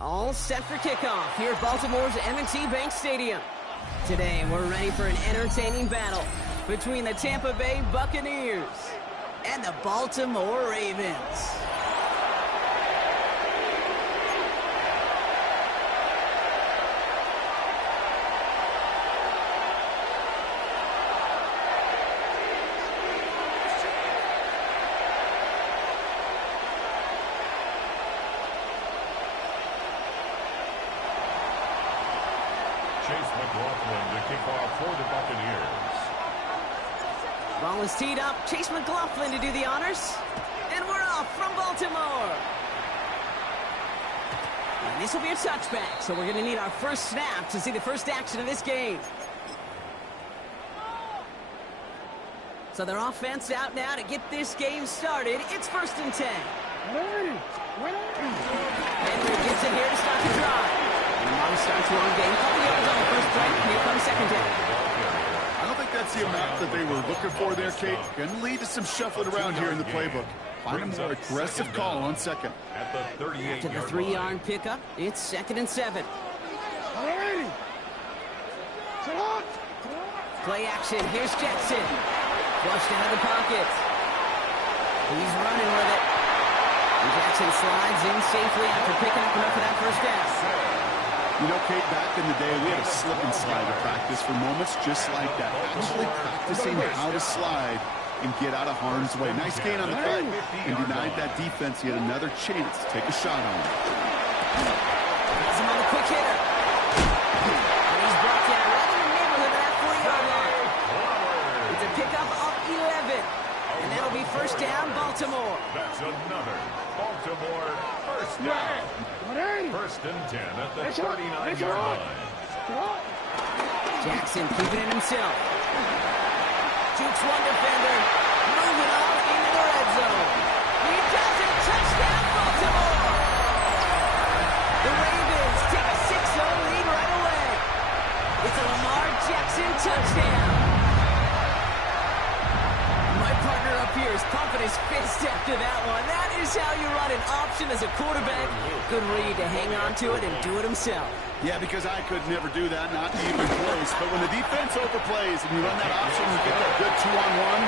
All set for kickoff here at Baltimore's M&T Bank Stadium. Today, we're ready for an entertaining battle between the Tampa Bay Buccaneers and the Baltimore Ravens. To kick off for the Buccaneers. Ball is teed up. Chase McLaughlin to do the honors. And we're off from Baltimore. And this will be a touchback, so we're going to need our first snap to see the first action of this game. So their offense out now to get this game started. It's 1st and 10. Henry gets in here to start the drive. And starts one game. Couple yards on the first play. Here comes second down. I don't think that's the amount that they were looking for there, Kate. Going to lead to some shuffling around here in the playbook. Find a more aggressive call on second. At the 38-yard to the 3-yard pickup, it's 2nd and 7. Play action. Here's Jackson. Flushed out of the pocket. He's running with it. And Jackson slides in safely after picking up enough of that first down. You know, Kate, back in the day, we had a slip and slide to practice for moments just like that. Actually practicing how to slide and get out of harm's way. Nice gain on the cut and denied that defense yet another chance to take a shot on him. Has him on the quick hitter. And he's brought down right in the neighborhood of that 40-yard line. It's a pickup of 11. And that'll be first down, Baltimore. That's another Baltimore first down. 1st and 10 at the 39-yard line. Jackson keeping it himself. Jukes one defender. Moving on into the red zone. He does it. Touchdown, Baltimore. The Ravens take a 6-0 lead right away. It's a Lamar Jackson touchdown. My partner up here is pumping his fist after that one. That is how you run an option as a quarterback. Good read to hang on to it and do it himself. Yeah, because I could never do that, not even close. But when the defense overplays and you run that option, you get that good 2-on-1,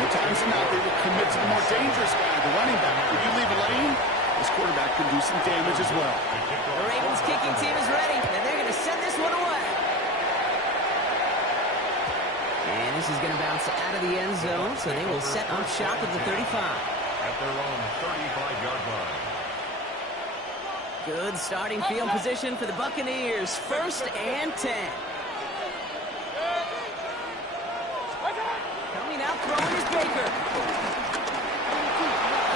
more times than not, they will commit to the more dangerous guy, the running back. If you leave a lane, this quarterback can do some damage as well. The Ravens kicking team is ready, and they're going to send this one away. And this is going to bounce out of the end zone, so they will set up shop at the 35. At their own 35-yard line. Good starting field position for the Buccaneers. 1st and 10. Coming out throwing is Baker.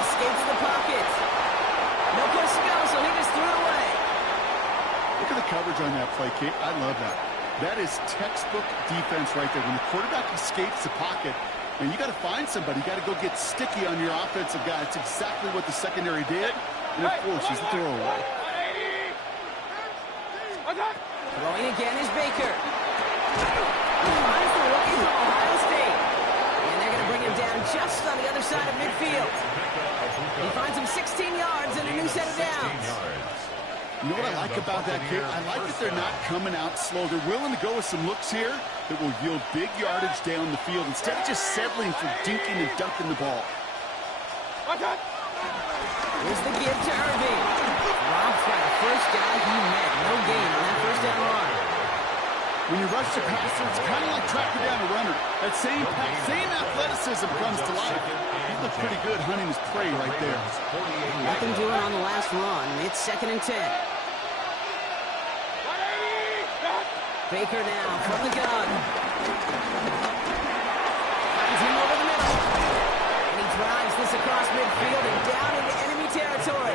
Escapes the pocket. No place to go, so he just threw it away. Look at the coverage on that play, Kate. I love that. That is textbook defense right there. When the quarterback escapes the pocket, and you got to find somebody. You got to go get sticky on your offensive guy. It's exactly what the secondary did, and it forces the throwaway. Throwing again is Baker. Finds the rookie from Ohio State. And they're going to bring him down just on the other side of midfield. He finds him 16 yards and a new set of downs. You know what I like about that, kid? I like that they're not coming out slow. They're willing to go with some looks here that will yield big yardage down the field instead of just settling for dinking and dunking the ball. Here's the give to Irving. Rob's got a first down. He met no gain on that first down line. When you rush the passer, it's kind of like tracking down a runner. That same athleticism comes to life. He looked pretty good hunting his prey right there. Nothing doing on the last run. It's 2nd and 10. Baker now from the gun. Finds him over the middle. And he drives this across midfield and down into enemy territory.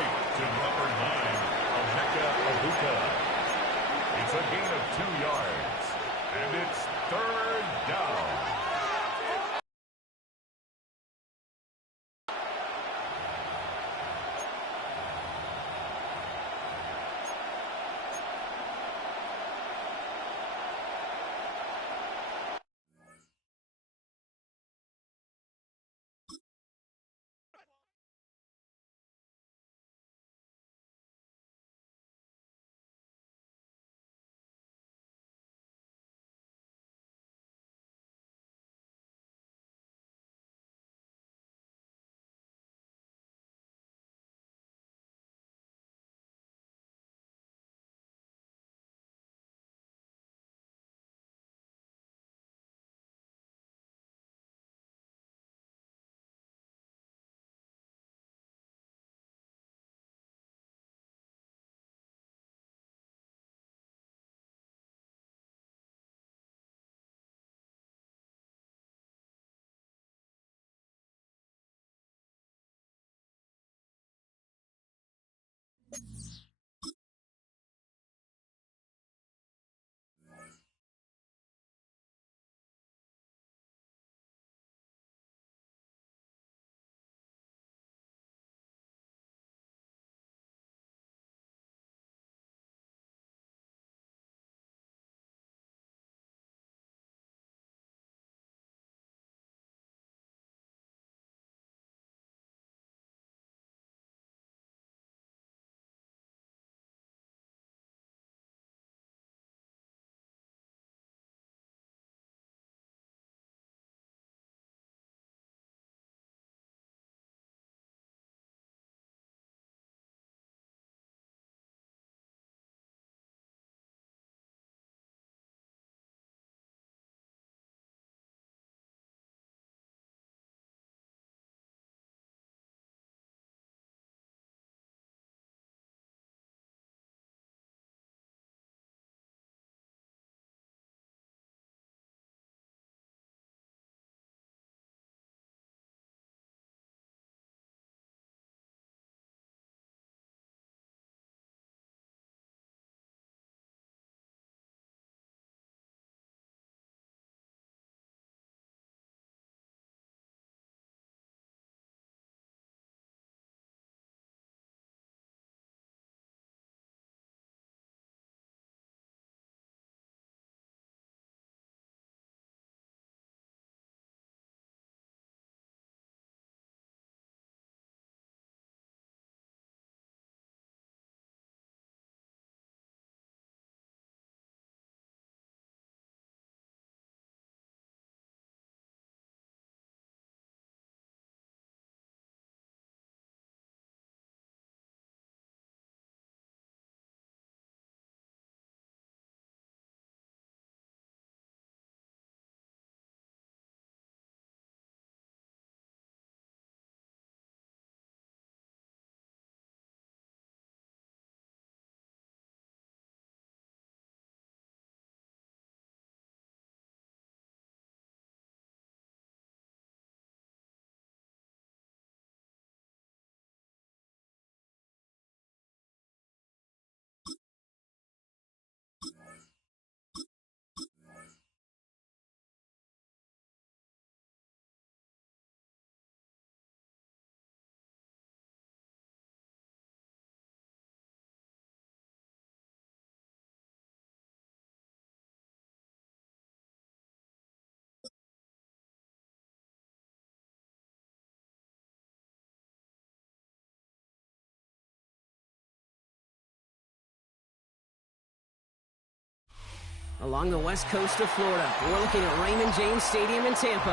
Along the west coast of Florida, we're looking at Raymond James Stadium in Tampa.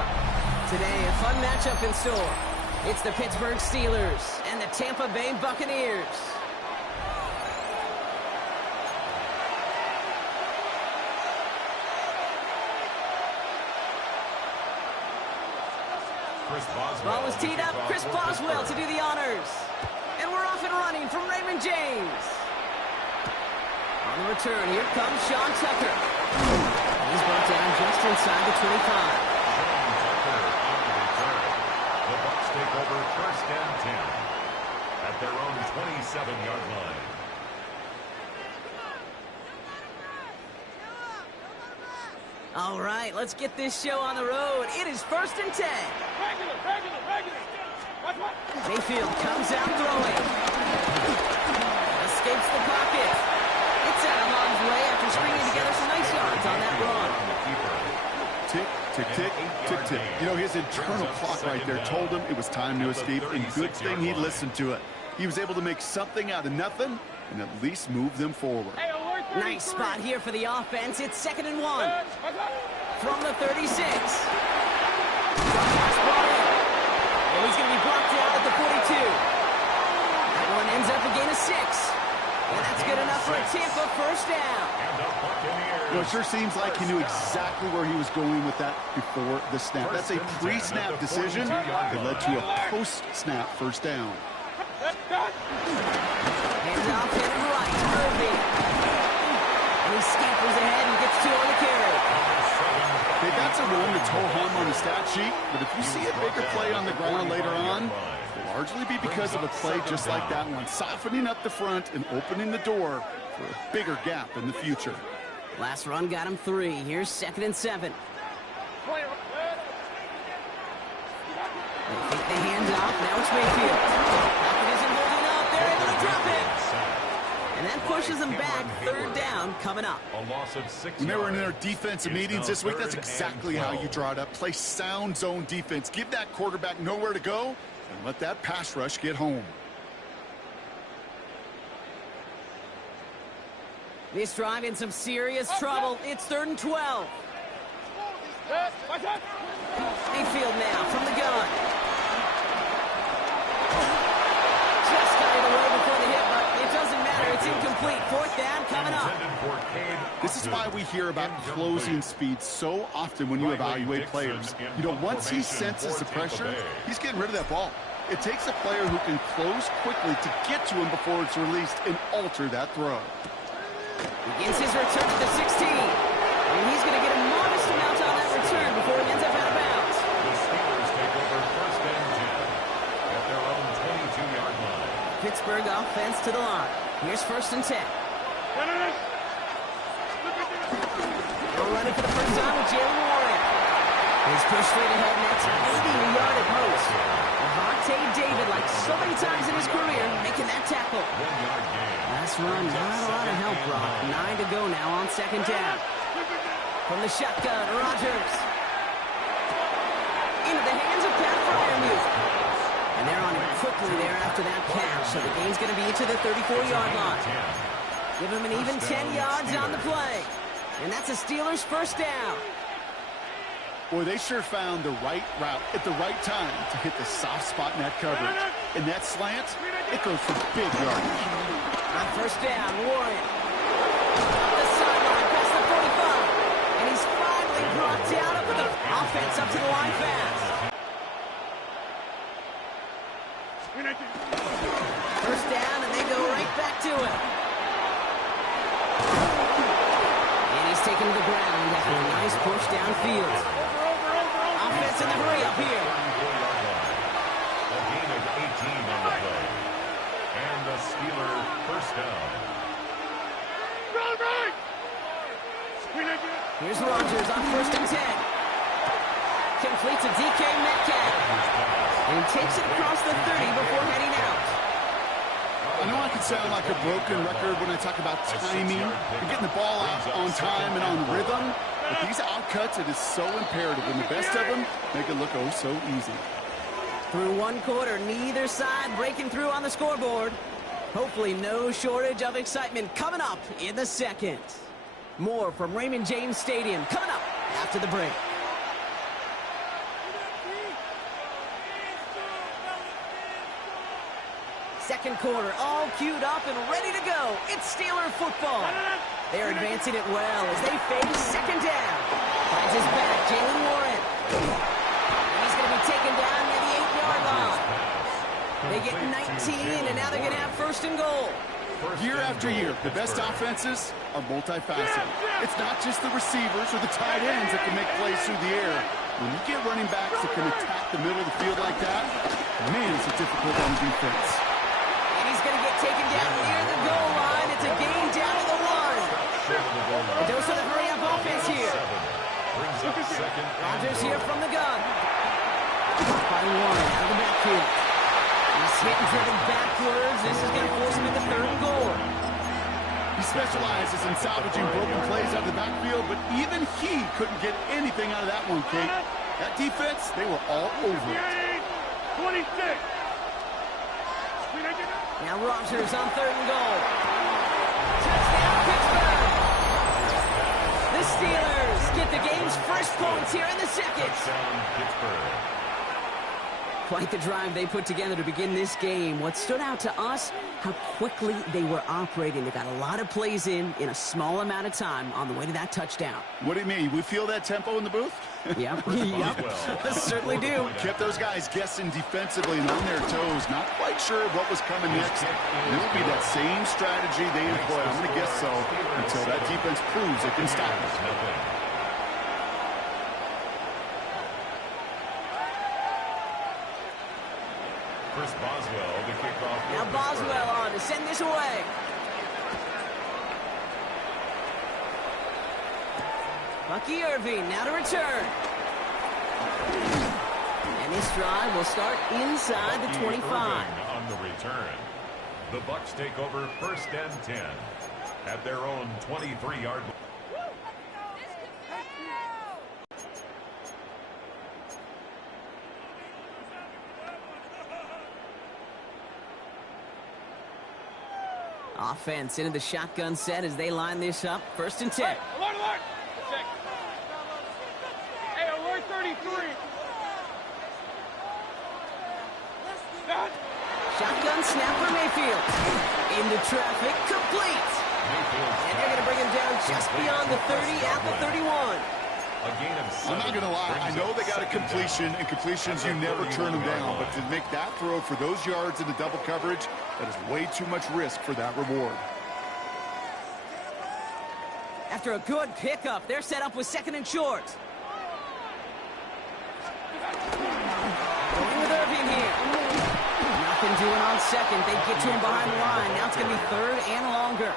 Today, a fun matchup in store. It's the Pittsburgh Steelers and the Tampa Bay Buccaneers. Ball is teed up. Chris Boswell to do the honors. And we're off and running from Raymond James. On the return, here comes Sean Tucker. He's brought down just inside the 25. Sean Tucker on the return. The Bucs take over 1st and 10 at their own 27-yard line. All right, let's get this show on the road. It is 1st and 10. Mayfield comes out throwing. Escapes the pocket. It's out of harm's way after stringing together some nice yards on that run. Tick, tick, tick, tick, tick. You know, his internal clock right there told him it was time to escape, and good thing he listened to it. He was able to make something out of nothing and at least move them forward. Nice spot here for the offense. It's 2nd and 1. From the 36. And he's going to be blocked out at the 42. That one ends up a gain of 6. And that's good enough for a Tampa 1st down. You know, it sure seems like he knew exactly where he was going with that before the snap. That's a pre-snap decision that led to a post-snap 1st down. Hands off and right. Irving. And he scampers ahead and gets 2 on the carry. Hey, that's a run that's ho-hum on the stat sheet, but if you see a bigger play on the ground later on, largely be because of a play just like that one, softening up the front and opening the door for a bigger gap in the future. Last run got him 3. Here's 2nd and 7. They take the hand off. Now it's Mayfield. Pocket isn't holding up. They're able to drop it. And that pushes them back. 3rd down coming up. A loss of 6 When they were in their yards. defensive meetings this week, that's exactly how you draw it up. Play sound zone defense. Give that quarterback nowhere to go and let that pass rush get home. This drive in some serious trouble. It's 3rd and 12. Mayfield now from the gun. Just got it away before the hit, but it doesn't matter. It's incomplete. 4th down coming up. This is why we hear about closing speed so often when you evaluate players. You know, once he senses the pressure, he's getting rid of that ball. It takes a player who can close quickly to get to him before it's released and alter that throw. Begins his return to the 16. And he's going to get a modest amount on that return before he ends up out of bounds. The Steelers take over 1st and 10 at their own 22-yard line. Pittsburgh offense to the line. Here's 1st and 10. We're running for the first time with Jalen Warren. He's pushed straight ahead, and that's 80 a yard at most. Devontae David, like so many times in his career, making that tackle. 1-yard gain. Last run, not a lot of help, Brock. 9 to go now on 2nd down. From the shotgun, Rodgers. Into the hands of Pat Freiermuth. And they're on him quickly there after that catch. So the game's going to be to the 34-yard line. Give him an even 10 yards on the play. And that's a Steelers 1st down. Boy, they sure found the right route at the right time to hit the soft spot in that coverage. And that slant, it goes for big yardage. On 1st down, Warren. The sideline past the 45. And he's finally brought down up with the offense up to the line fast. 1st down, and they go right back to it. And he's taken to the ground after a nice push downfield. Offense in the hurry up here. A gain of 18 on the play. And the Steeler 1st down. Here's Rodgers on 1st and 10. Completes a DK Metcalf. And takes it across the 30 before heading out. I know I can sound like a broken record when I talk about timing and getting the ball out on time and on rhythm, but these outcuts, it is so imperative, and the best of them make it look oh so easy. Through 1 quarter, neither side breaking through on the scoreboard. Hopefully no shortage of excitement coming up in the 2nd. More from Raymond James Stadium coming up after the break. Second quarter, all queued up and ready to go. It's Steeler football. They're advancing it well as they face 2nd down. Finds his back, Jalen Warren. And he's going to be taken down near the 8-yard line. They get 19, and now they're going to have 1st and goal. Year after year, the best offenses are multifaceted. It's not just the receivers or the tight ends that can make plays through the air. When you get running backs that can attack the middle of the field like that, man, it's a difficult on defense. And he's going to get taken down near the goal line. It's a gain down to the 1. A dose of the hurry-up offense here. Rodgers here from the gun. By Warren out of the backfield. He's hit and driven backwards. This is going to force him into 3rd and goal. He specializes in salvaging broken plays out of the backfield, but even he couldn't get anything out of that one, Kate. That defense, they were all over it. 26. Now Rodgers on 3rd and goal. Touchdown, Pittsburgh. The Steelers get the game's first points here in the 2nd. Touchdown, Pittsburgh. Quite the drive they put together to begin this game. What stood out to us, how quickly they were operating. They got a lot of plays in a small amount of time on the way to that touchdown. What do you mean? We feel that tempo in the booth? Yep, certainly do. Kept those guys guessing defensively and on their toes, not quite sure what was coming next. And it will be that same strategy they employ, I'm going to guess so, until that defense proves it can stop it. Chris Boswell to kick off. Now Boswell on to send this away. Bucky Irving now to return. And this drive will start inside the 25. On the return. The Bucs take over 1st and 10 at their own 23-yard line. Offense into the shotgun set as they line this up. 1st and 10. Alert, alert! Check. Hey, alert 33. Shotgun snap for Mayfield. Into traffic, complete. And they're going to bring him down just beyond the 30 at the 31. A gain of 7. I'm not going to lie. I know they got a completion, and completions, you never turn them down. But to make that throw for those yards into double coverage, that is way too much risk for that reward. After a good pickup, they're set up with 2nd and short. Going with Irving here. Nothing doing on 2nd. They get to him behind the line. Now it's going to be 3rd and longer.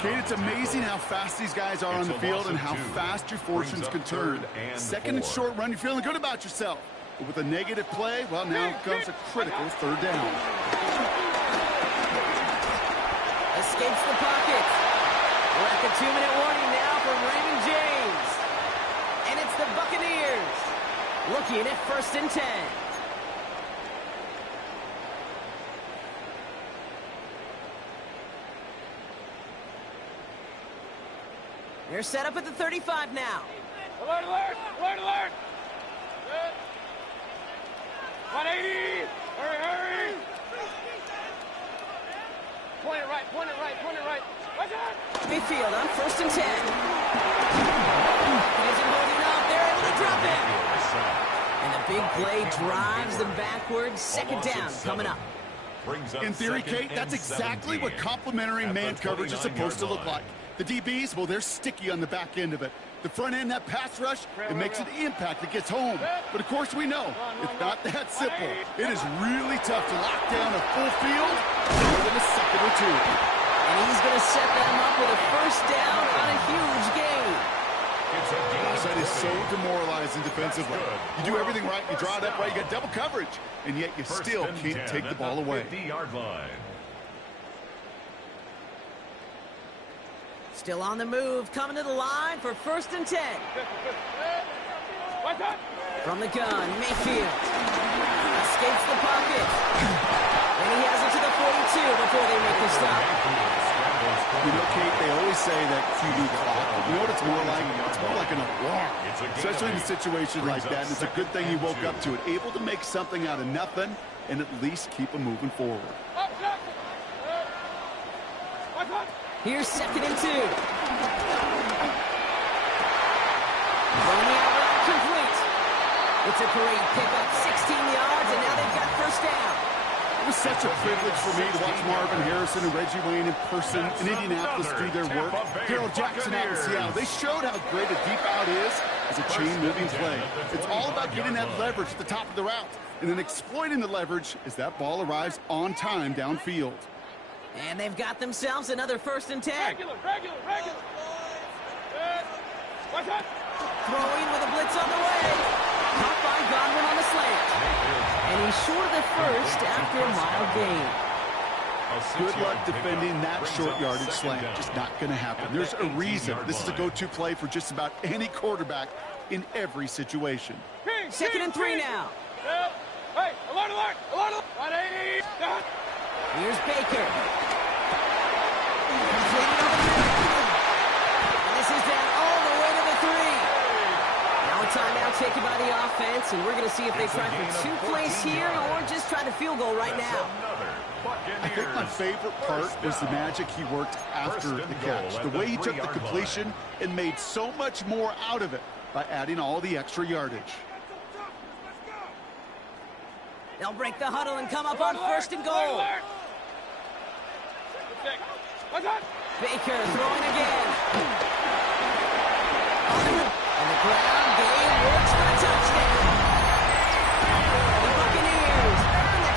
Kate, it's amazing how fast these guys are on the field and how fast your fortunes can turn. 2nd and short run, you're feeling good about yourself. But with a negative play, well, now comes a critical 3rd down. Escapes the pocket. We're at the 2-minute warning now for Raymond James. And it's the Buccaneers looking at 1st and 10. They're set up at the 35 now. Alert, alert! Alert, alert! 180! Hurry, hurry! Point it right, point it right, point it right. Watch out! Mayfield on 1st and 10. He isn't holding up. They're able to drop it. And the big play drives them backwards. 2nd down coming up. In theory, Kate, that's exactly what complementary man coverage is supposed to look like. The DBs, well, they're sticky on the back end of it. The front end, that pass rush, it makes an impact that gets home. But, of course, we know it's not that simple. It is really tough to lock down a full field more than a second or two. And he's going to set them up with a 1st down on a huge gain. Gosh, that is so demoralizing defensively. You do everything right, you draw it up right, you got double coverage, and yet you still can't take the ball away. 50-yard line. Still on the move, coming to the line for 1st and 10. From the gun, Mayfield escapes the pocket. And he has it to the 42 before they make the stop. You know, Kate, they always say that QB clock. You know what it's more like? It's more like an alarm. Especially in a situation like that. And it's a good thing he woke up to it. Able to make something out of nothing and at least keep him moving forward. Here's 2nd and 2. Throwing the out route complete. It's a great pickup, 16 yards, and now they've got 1st down. It was such a privilege for me to watch Marvin Harrison and Reggie Wayne in person in Indianapolis do their work. Darrell Jackson out in Seattle. They showed how great a deep out is as a chain-moving play. It's all about getting that leverage at the top of the route and then exploiting the leverage as that ball arrives on time downfield. And they've got themselves another 1st and 10. Regular. Throwing with a blitz on the way. Caught by Godwin on the slant. And he's short of the 1st after a mild gain. Good luck defending that short yardage slant. Just not going to happen. There's a reason this is a go-to play for just about any quarterback in every situation. 2nd and 3 now. Hey, alert! 180! Here's Baker. Completed on the middle. And this is down all the way to the 3. Now a timeout taken by the offense, and we're going to see if they try for 2 plays here or just try to field goal right now. I think my favorite part was the magic he worked after the catch. The way he took the completion and made so much more out of it by adding all the extra yardage. They'll break the huddle and come up on 1st and goal. Baker throwing again. On the ground, game works for a touchdown. The Buccaneers earn the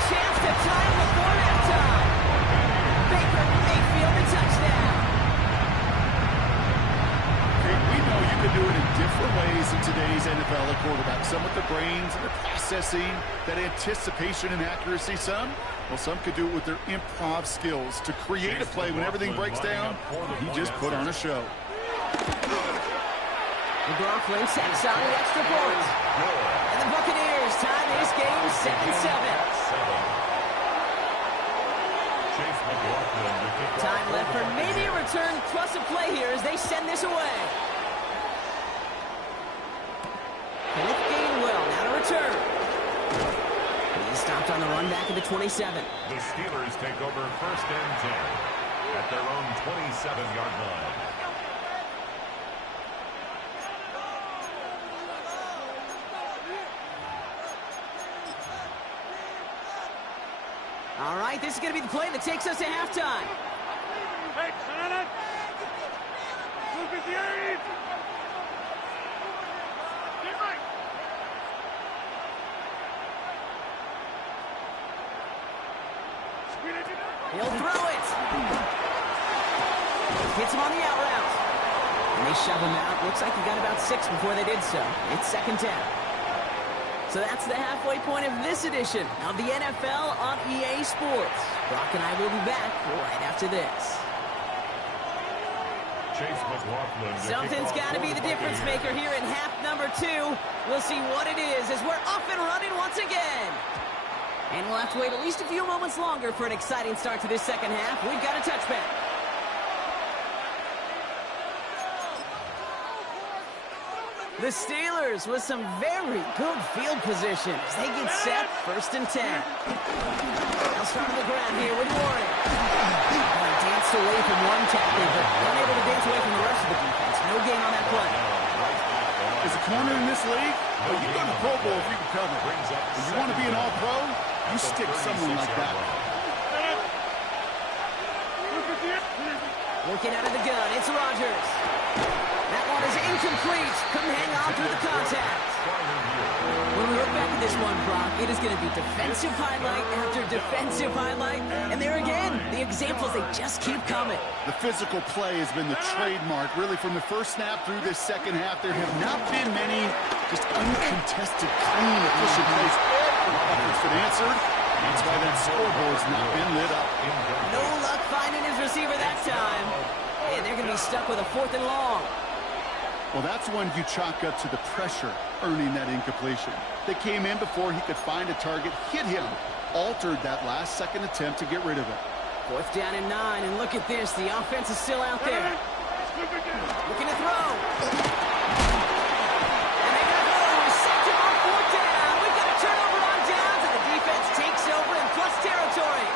with their brains and their processing, that anticipation and accuracy. Some could do it with their improv skills to create a play when everything breaks down. He just put on a show. McLaughlin sacks on the extra point. And the Buccaneers tie this game 7-7. Time left for maybe a return plus a play here as they send this away. Kenneth Gainwell now to return. He's stopped on the run back at the 27. The Steelers take over 1st and 10 at their own 27-yard line. All right, this is going to be the play that takes us to halftime. Hey, Lucas, here. Get right. He'll throw it. Hits him on the out route. And they shove him out. Looks like he got about 6 before they did so. It's 2nd down. So that's the halfway point of this edition of the NFL on EA Sports. Brock and I will be back right after this. Something's got to be the difference maker here in half number 2. We'll see what it is as we're off and running once again. And we'll have to wait at least a few moments longer for an exciting start to this second half. We've got a touchback. The Steelers with some very good field position as they get set 1st and 10. They'll start on the ground here with Warren. Danced away from one tackle, but unable to dance away from the rest of the defense. No gain on that play. As a corner in this league, well, you go to the Pro Bowl if you can cover. If you want to be an All-Pro, you stick someone like that. Working out of the gun, it's Rodgers. That one is incomplete. Couldn't hang on through the contact. When we look back at this one, Brock, it is going to be defensive highlight after defensive highlight. And there again, the examples, they just keep coming. The physical play has been the trademark. Really, from the first snap through this second half, there have not been many just uncontested, clean, efficient plays. Efforts been answered. That's why that scoreboard's not been lit up. No luck finding his receiver that time. And they're going to be stuck with a 4th and long. Well, that's one you chalk up to the pressure earning that incompletion. They came in before he could find a target, hit him, altered that last-second attempt to get rid of it. 4th down and 9, and look at this. The offense is still out there. Looking to throw. And they got Rose sent him on 4th down. We've got a turnover on downs, and the defense takes over in plus territory.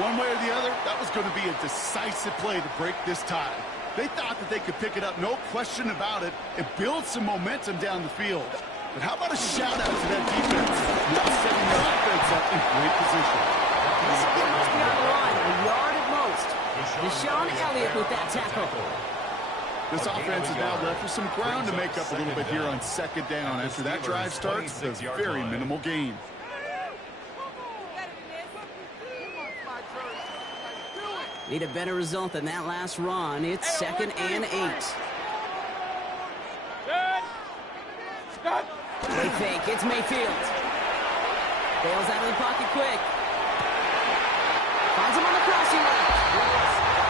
One way or the other, that was going to be a decisive play to break this tie. They thought that they could pick it up, no question about it, and build some momentum down the field. But how about a shout-out to that defense? Now setting their offense up in great position. He's almost beyond the line, a yard at most. Deshaun Elliott with that tackle. This offense is now left with some ground to make up a little bit here on 2nd down. After that drive starts, a very minimal gain. Need a better result than that last run. It's 2nd and 8. They fake. It's Mayfield. Bails out of the pocket quick. Finds him on the crossing route.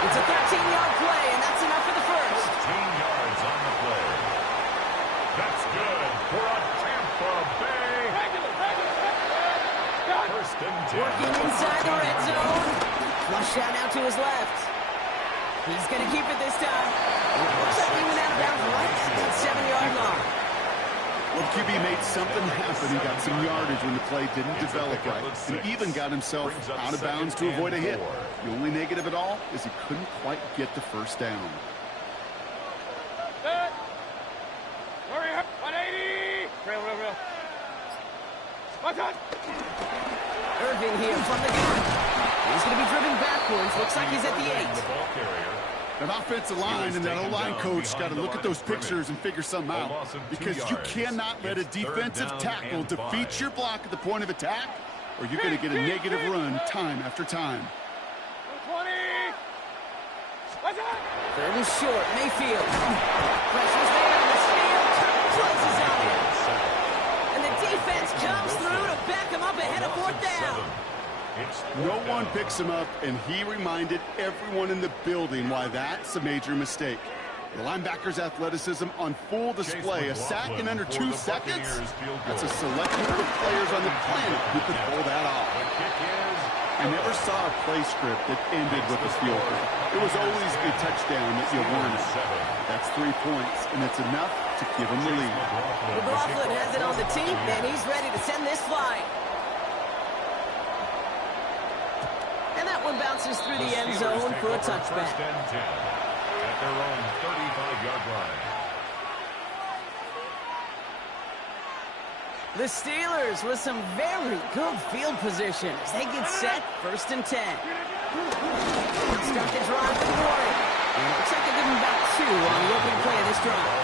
It's a 13-yard play, and that's enough for the first. 15 yards on the play. That's good for a Tampa Bay. 1st and 10. Working inside the red zone. Flush out now to his left. He's going to keep it this time. Looks like he went out of bounds right at that 7-yard line. Well, QB made something happen. He got some yardage when the play didn't develop right. And even got himself out of bounds to avoid a hit. The only negative at all is he couldn't quite get the 1st down. Hurry up, 180. Real. Watch out. Irving here from the gun. He's going to be driven backwards. Looks like he's at the 8. That offensive line and that O-line coach got to look at those pictures and figure something out. Because you cannot let a defensive tackle defeat your block at the point of attack, or you're going to get a negative run time after time. 20. Watch out. 3rd and short. Mayfield. Pressure's there. The steal. Closes on it. fourth down. No one picks him up, and he reminded everyone in the building why that's a major mistake. The linebacker's athleticism on full display. A sack in under 2 seconds? That's a select group of players on the planet who could pull that off. I never saw a play script that ended with a field goal. It was always a touchdown that you wanted. That's 3 points, and it's enough to give him the lead. McLaughlin has it on the team, and he's ready to send this flying. And that one bounces through the end zone for a touchback. At their own 35-yard line. The Steelers with some very good field position as they get set, 1st and 10. Start the drive with Warren. And it looks like they give him about 2 on the opening play of this drive.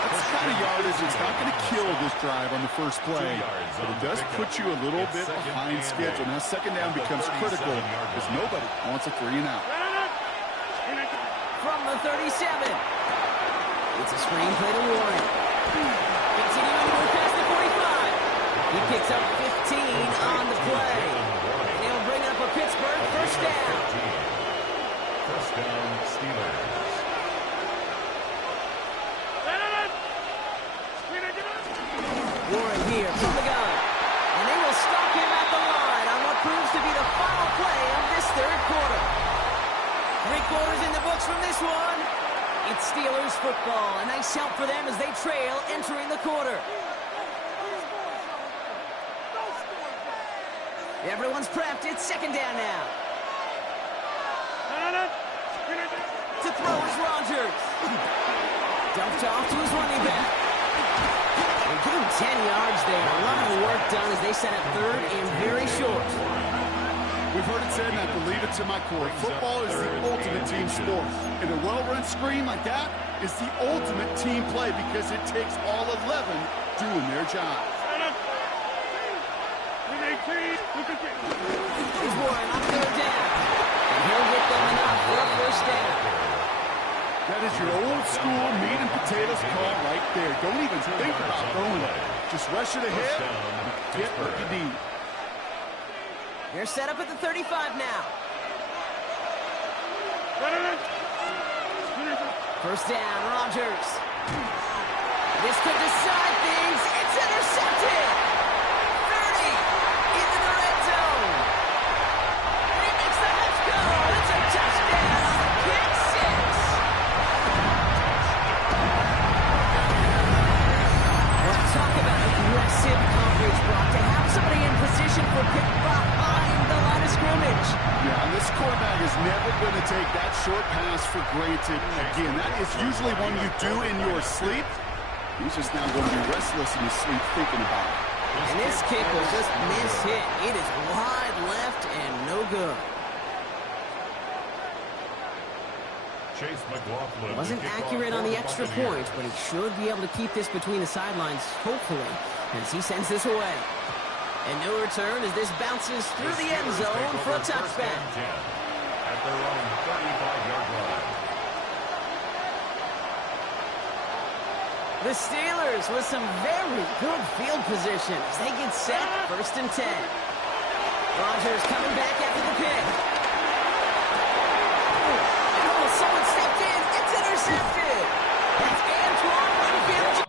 That's the kind of yardage that's not going to kill this drive on the first play, but it does put you a little bit behind schedule. Now, second down becomes critical because nobody wants a 3 and out. From the 37. It's a screen play to Warren. Continuing to move past the 45. He picks up 15 on the play. And he'll bring up a Pittsburgh first down. First down, Steelers. Warren here from the gun. And they will stop him at the line on what proves to be the final play of this third quarter. 3 quarters in the books from this one. It's Steelers football. A nice help for them as they trail entering the quarter. Everyone's prepped. It's second down now. To throw is Rodgers. Dumped off to his running back. And give him 10 yards there. A lot of work done as they set up 3rd and very short. We've heard it said, and I believe it to my core. Football is the ultimate team sport. And a well-run screen like that is the ultimate team play because it takes all 11 doing their job. Here's Warren on 3rd down. And he'll get them enough for a first down. That is your old school meat and potatoes call right there. Don't even think about throwing it. Just rush it ahead and get what you need. They're set up at the 35 now. First down, Rodgers. This could decide things. It's intercepted. 30 into the red zone. He makes the let's go. It's a touchdown on the kick 6. Well, talk about aggressive coverage, Brock. To have somebody in position for pick behind the line of scrimmage. Yeah, and this quarterback is never going to take that short pass for granted. Again, that is usually one you do in your sleep. He's just now going to be restless in his sleep thinking about it. And this kick was just miss-hit. It is wide left and no good. Chase McLaughlin Wasn't accurate on the extra point, but he should be able to keep this between the sidelines, hopefully, as he sends this away. And no return as this bounces through the end zone for a touchback. At their own 35-yard line. The Steelers with some very good field position as they get set, 1st and 10. Rodgers coming back after the pick. Oh, someone stepped in. It's intercepted. That's Antoine Winfield.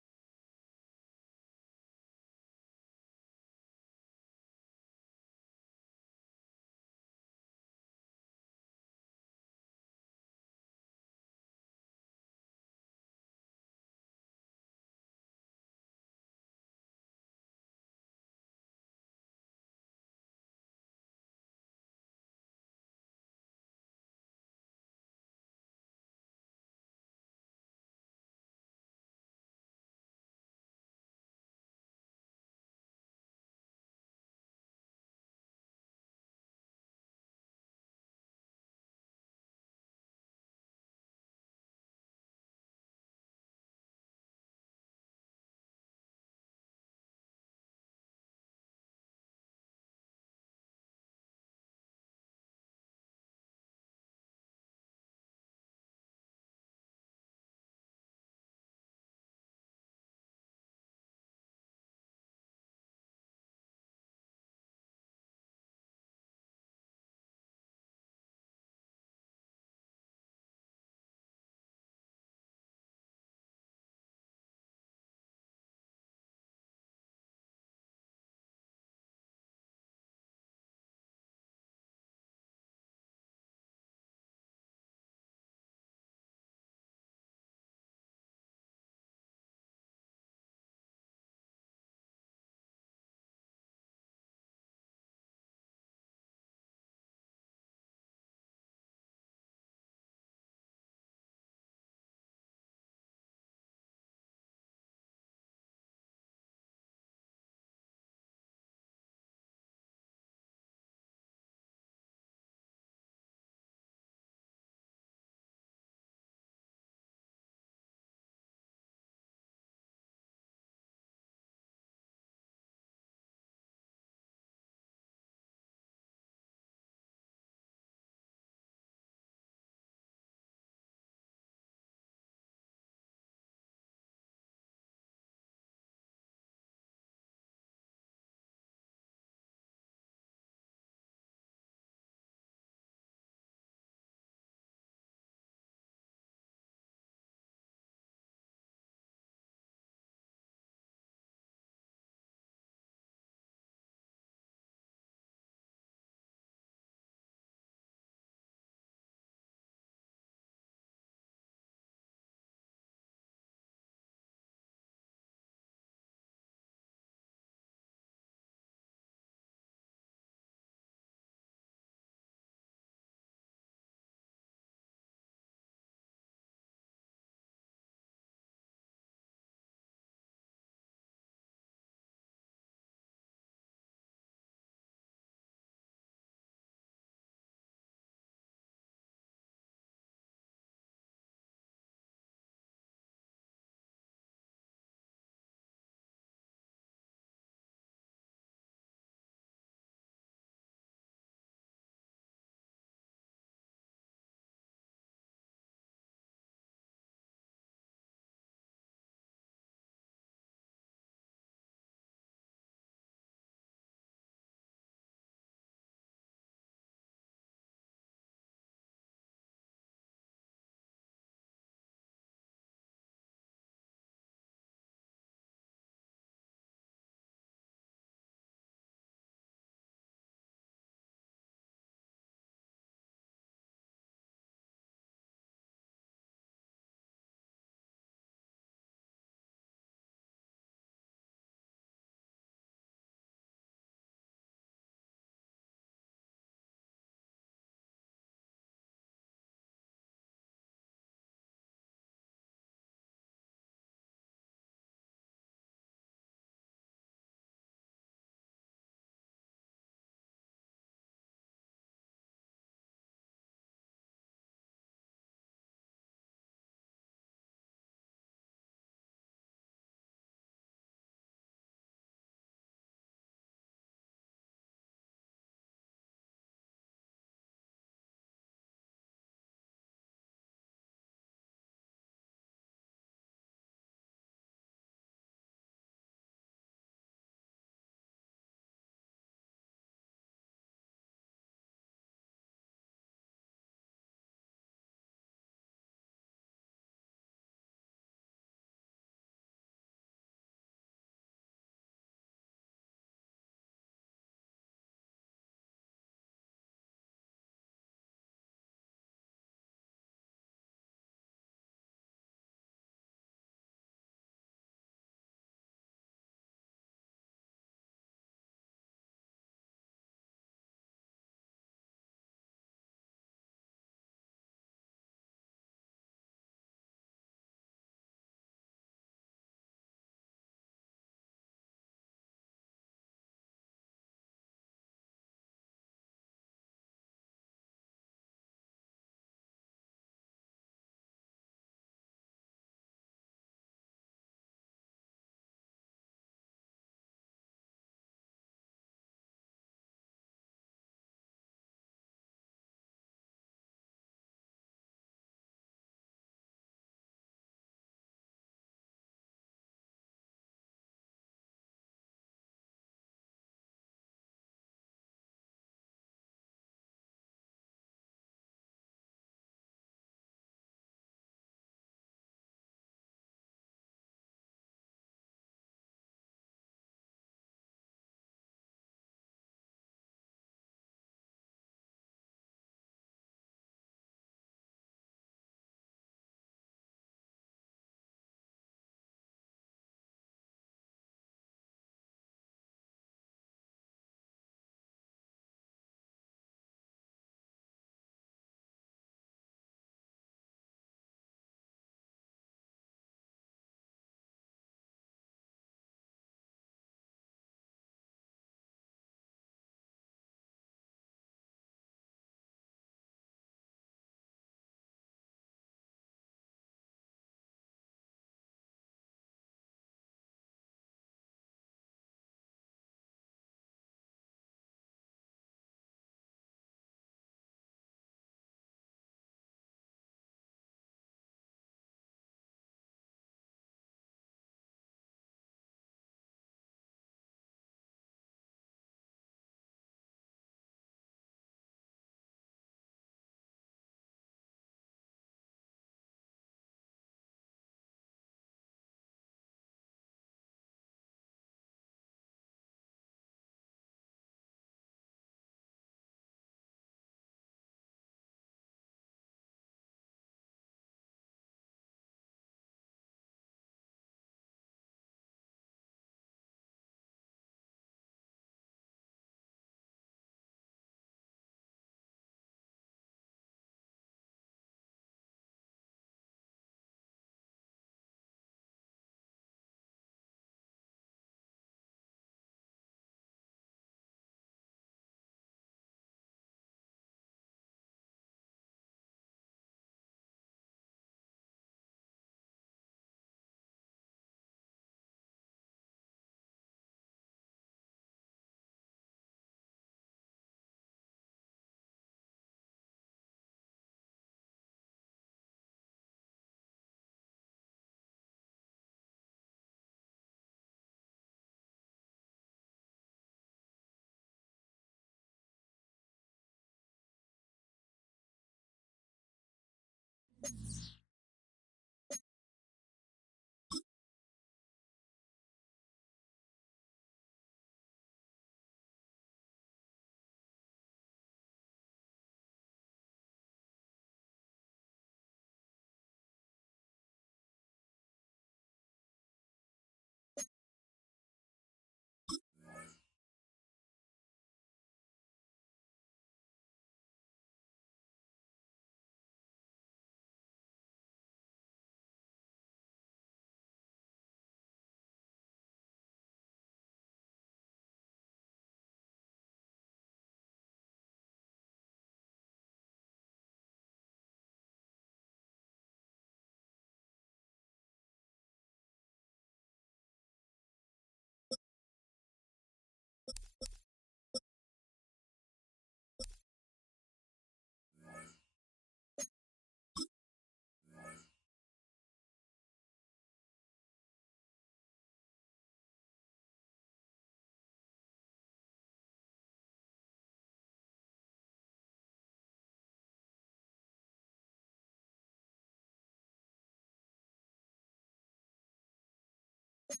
From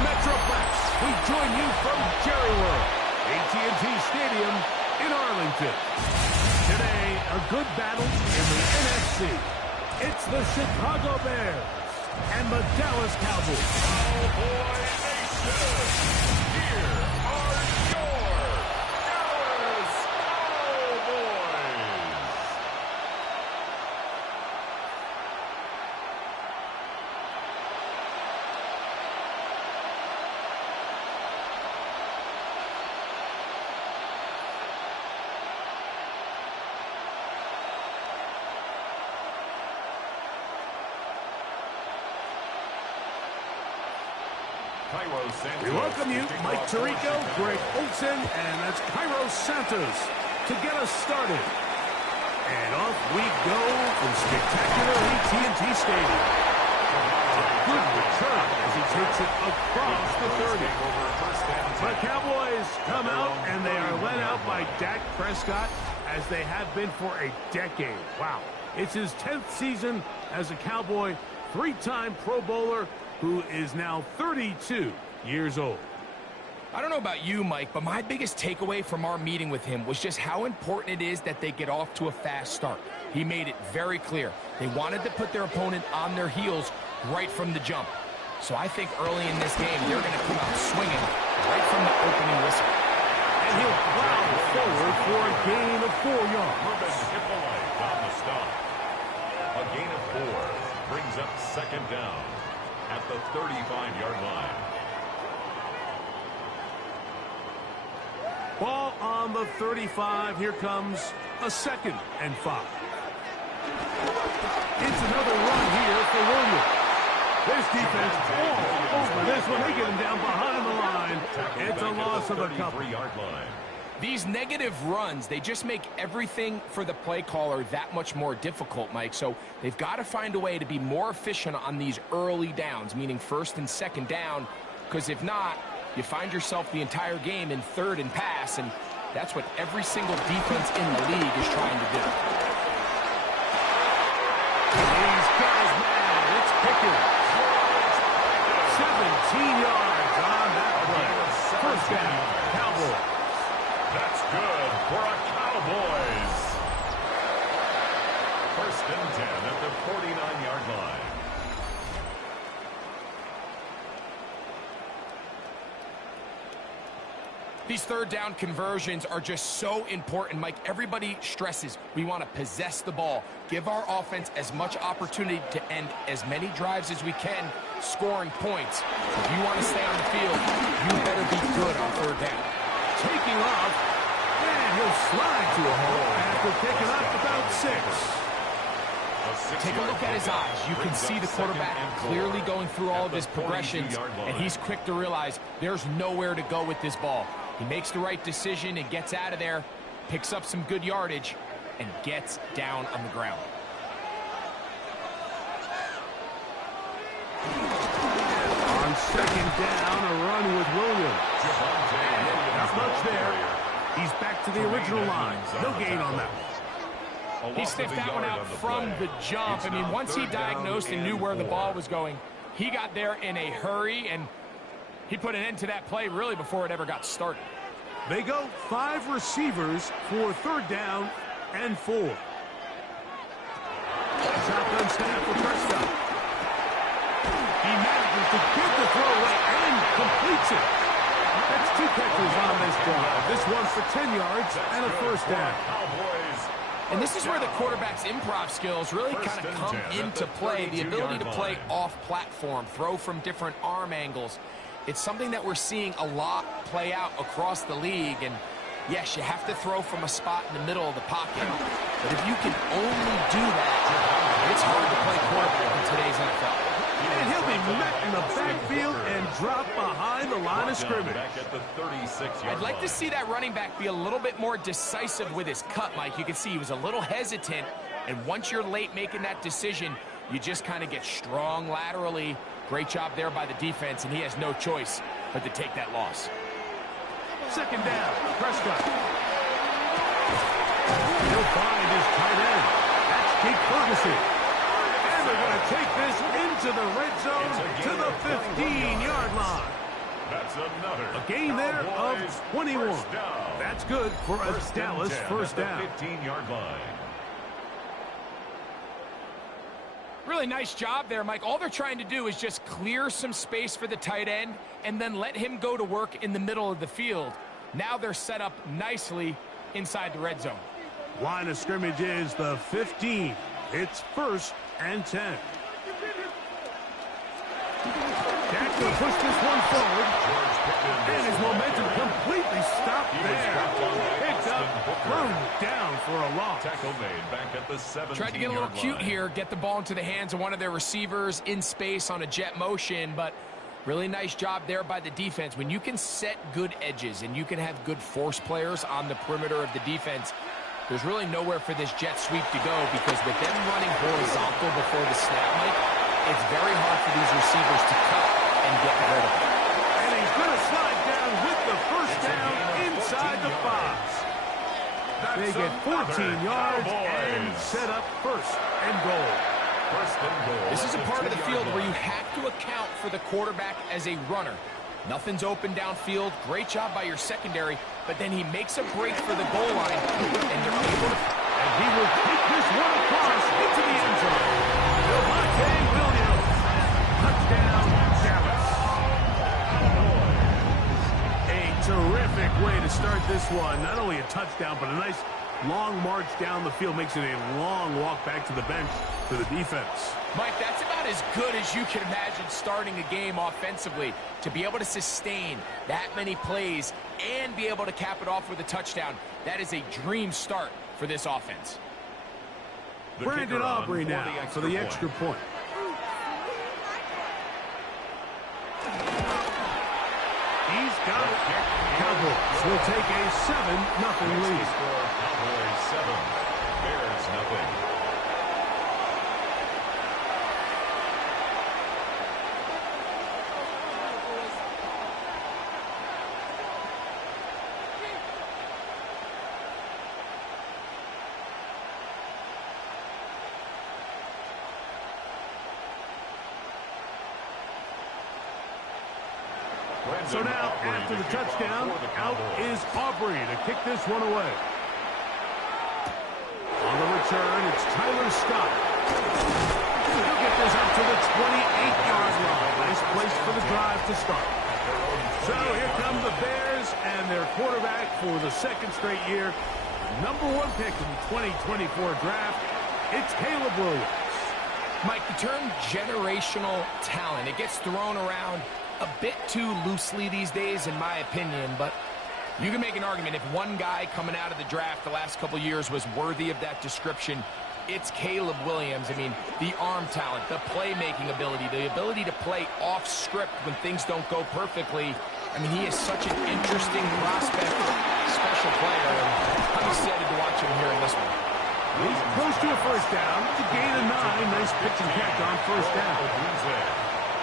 Metroplex, we join you from Jerry World, AT&T Stadium in Arlington. Today, a good battle in the NFC. It's the Chicago Bears and the Dallas Cowboys. Cowboy Nation, here are your Dallas Cowboys. We welcome you, Mike Tirico, Greg Olson, and that's Cairo Santos to get us started. And off we go from spectacular AT&T Stadium. A good return as he takes it across the 30. The Cowboys come out, and they are led out by Dak Prescott, as they have been for a decade. Wow. It's his 10th season as a Cowboy, three-time Pro Bowler, who is now 32 years old. I don't know about you, Mike, but my biggest takeaway from our meeting with him was just how important it is that they get off to a fast start. He made it very clear. They wanted to put their opponent on their heels right from the jump. So I think early in this game, they're going to come out swinging right from the opening whistle. And he'll plow forward for a gain of 4 yards. On the stop. A gain of 4 brings up second down at the 35-yard line. Ball on the 35. Here comes a 2nd and 5. It's another run here for Williams. This defense all over this one. They get him down behind the line. It's a loss of a couple. These negative runs, they just make everything for the play caller that much more difficult, Mike. So they've got to find a way to be more efficient on these early downs, meaning 1st and 2nd down, because if not, you find yourself the entire game in 3rd and pass, and that's what every single defense in the league is trying to do. These guys, man, it's Pickens. 17 yards on that play. 1st down, Cowboys. That's good for a Cowboys. 1st and 10 at the 49-yard line. These 3rd down conversions are just so important, Mike. Everybody stresses we want to possess the ball, give our offense as much opportunity to end as many drives as we can, scoring points. If you want to stay on the field, you better be good on 3rd down. Taking off, and he'll slide to a hole after picking up about 6. Take a look at his eyes. You can see the quarterback clearly going through all of his progressions, and he's quick to realize there's nowhere to go with this ball. He makes the right decision and gets out of there, picks up some good yardage, and gets down on the ground. On 2nd down, a run with Williams. Not much there. He's back to the original line. No gain on that one. He sniffed that one out from the jump. I mean, once he diagnosed and knew where the ball was going, he got there in a hurry, and he put an end to that play really before it ever got started. They go 5 receivers for 3rd down and 4. Shotgun snap for Prescott. He manages to get the throw away and completes it. That's 2 catches on this drive. This one's for 10 yards and a 1st down. And this is where the quarterback's improv skills really kind of come into play. The ability to play off-platform, throw from different arm angles. It's something that we're seeing a lot play out across the league. And yes, you have to throw from a spot in the middle of the pocket. But if you can only do that, it's hard to play quarterback in today's NFL. And he'll be met in the backfield and drop behind the line of scrimmage. I'd like to see that running back be a little bit more decisive with his cut, Mike. You can see he was a little hesitant, and once you're late making that decision, you just kind of get strong laterally Great job there by the defense, and he has no choice but to take that loss. Second down, Prescott. He'll find his tight end. That's Jake Ferguson. And they're going to take this into the red zone to the 15-yard line. That's another A gain there of 21. First down. That's good for a Dallas first down. 15-yard line. Really nice job there, Mike. All they're trying to do is just clear some space for the tight end and then let him go to work in the middle of the field. Now they're set up nicely inside the red zone. Line of scrimmage is the 15. It's 1st and 10. Jack will push this one forward. And his momentum completely stopped there. Picked up, thrown down for a loss. Tackle made back at the 17-yard line. Tried to get a little cute here, get the ball into the hands of one of their receivers in space on a jet motion, but really nice job there by the defense. When you can set good edges and you can have good force players on the perimeter of the defense, there's really nowhere for this jet sweep to go, because with them running horizontal before the snap, Mike, it's very hard for these receivers to cut and get rid of it. And he's going to slide down with the first down inside the 5. They get 14 yards and set up 1st and goal. First and goal. This is a part of the field where you have to account for the quarterback as a runner. Nothing's open downfield. Great job by your secondary, but then he makes a break for the goal line, and they're able to... And he will take this one across into the end zone. Devontae Williams. Touchdown, Dallas. A terrific way to start this one. Not only a touchdown, but a nice long march down the field. Makes it a long walk back to the bench for the defense. Mike, that's about as good as you can imagine starting a game offensively. To be able to sustain that many plays and be able to cap it off with a touchdown, that is a dream start for this offense. Brandon Aubrey now for the extra point. He's got it. Cowboys will take a 7-0 lead. Cowboys 7, Bears nothing. So now, after the touchdown, out is Aubrey to kick this one away. On the return, it's Tyler Scott. He'll get this up to the 28-yard line. Nice place for the drive to start. So here come the Bears and their quarterback for the 2nd straight year. #1 pick in the 2024 draft. It's Caleb Williams. Mike, the term generational talent, it gets thrown around a bit too loosely these days, in my opinion, but you can make an argument if one guy coming out of the draft the last couple years was worthy of that description, it's Caleb Williams. I mean, the arm talent, the playmaking ability, the ability to play off script when things don't go perfectly. I mean, he is such an interesting prospect, special player, and I'm excited to watch him here in this one. He's close to a first down. It's a gain of 9. Nice pitch and catch on first down.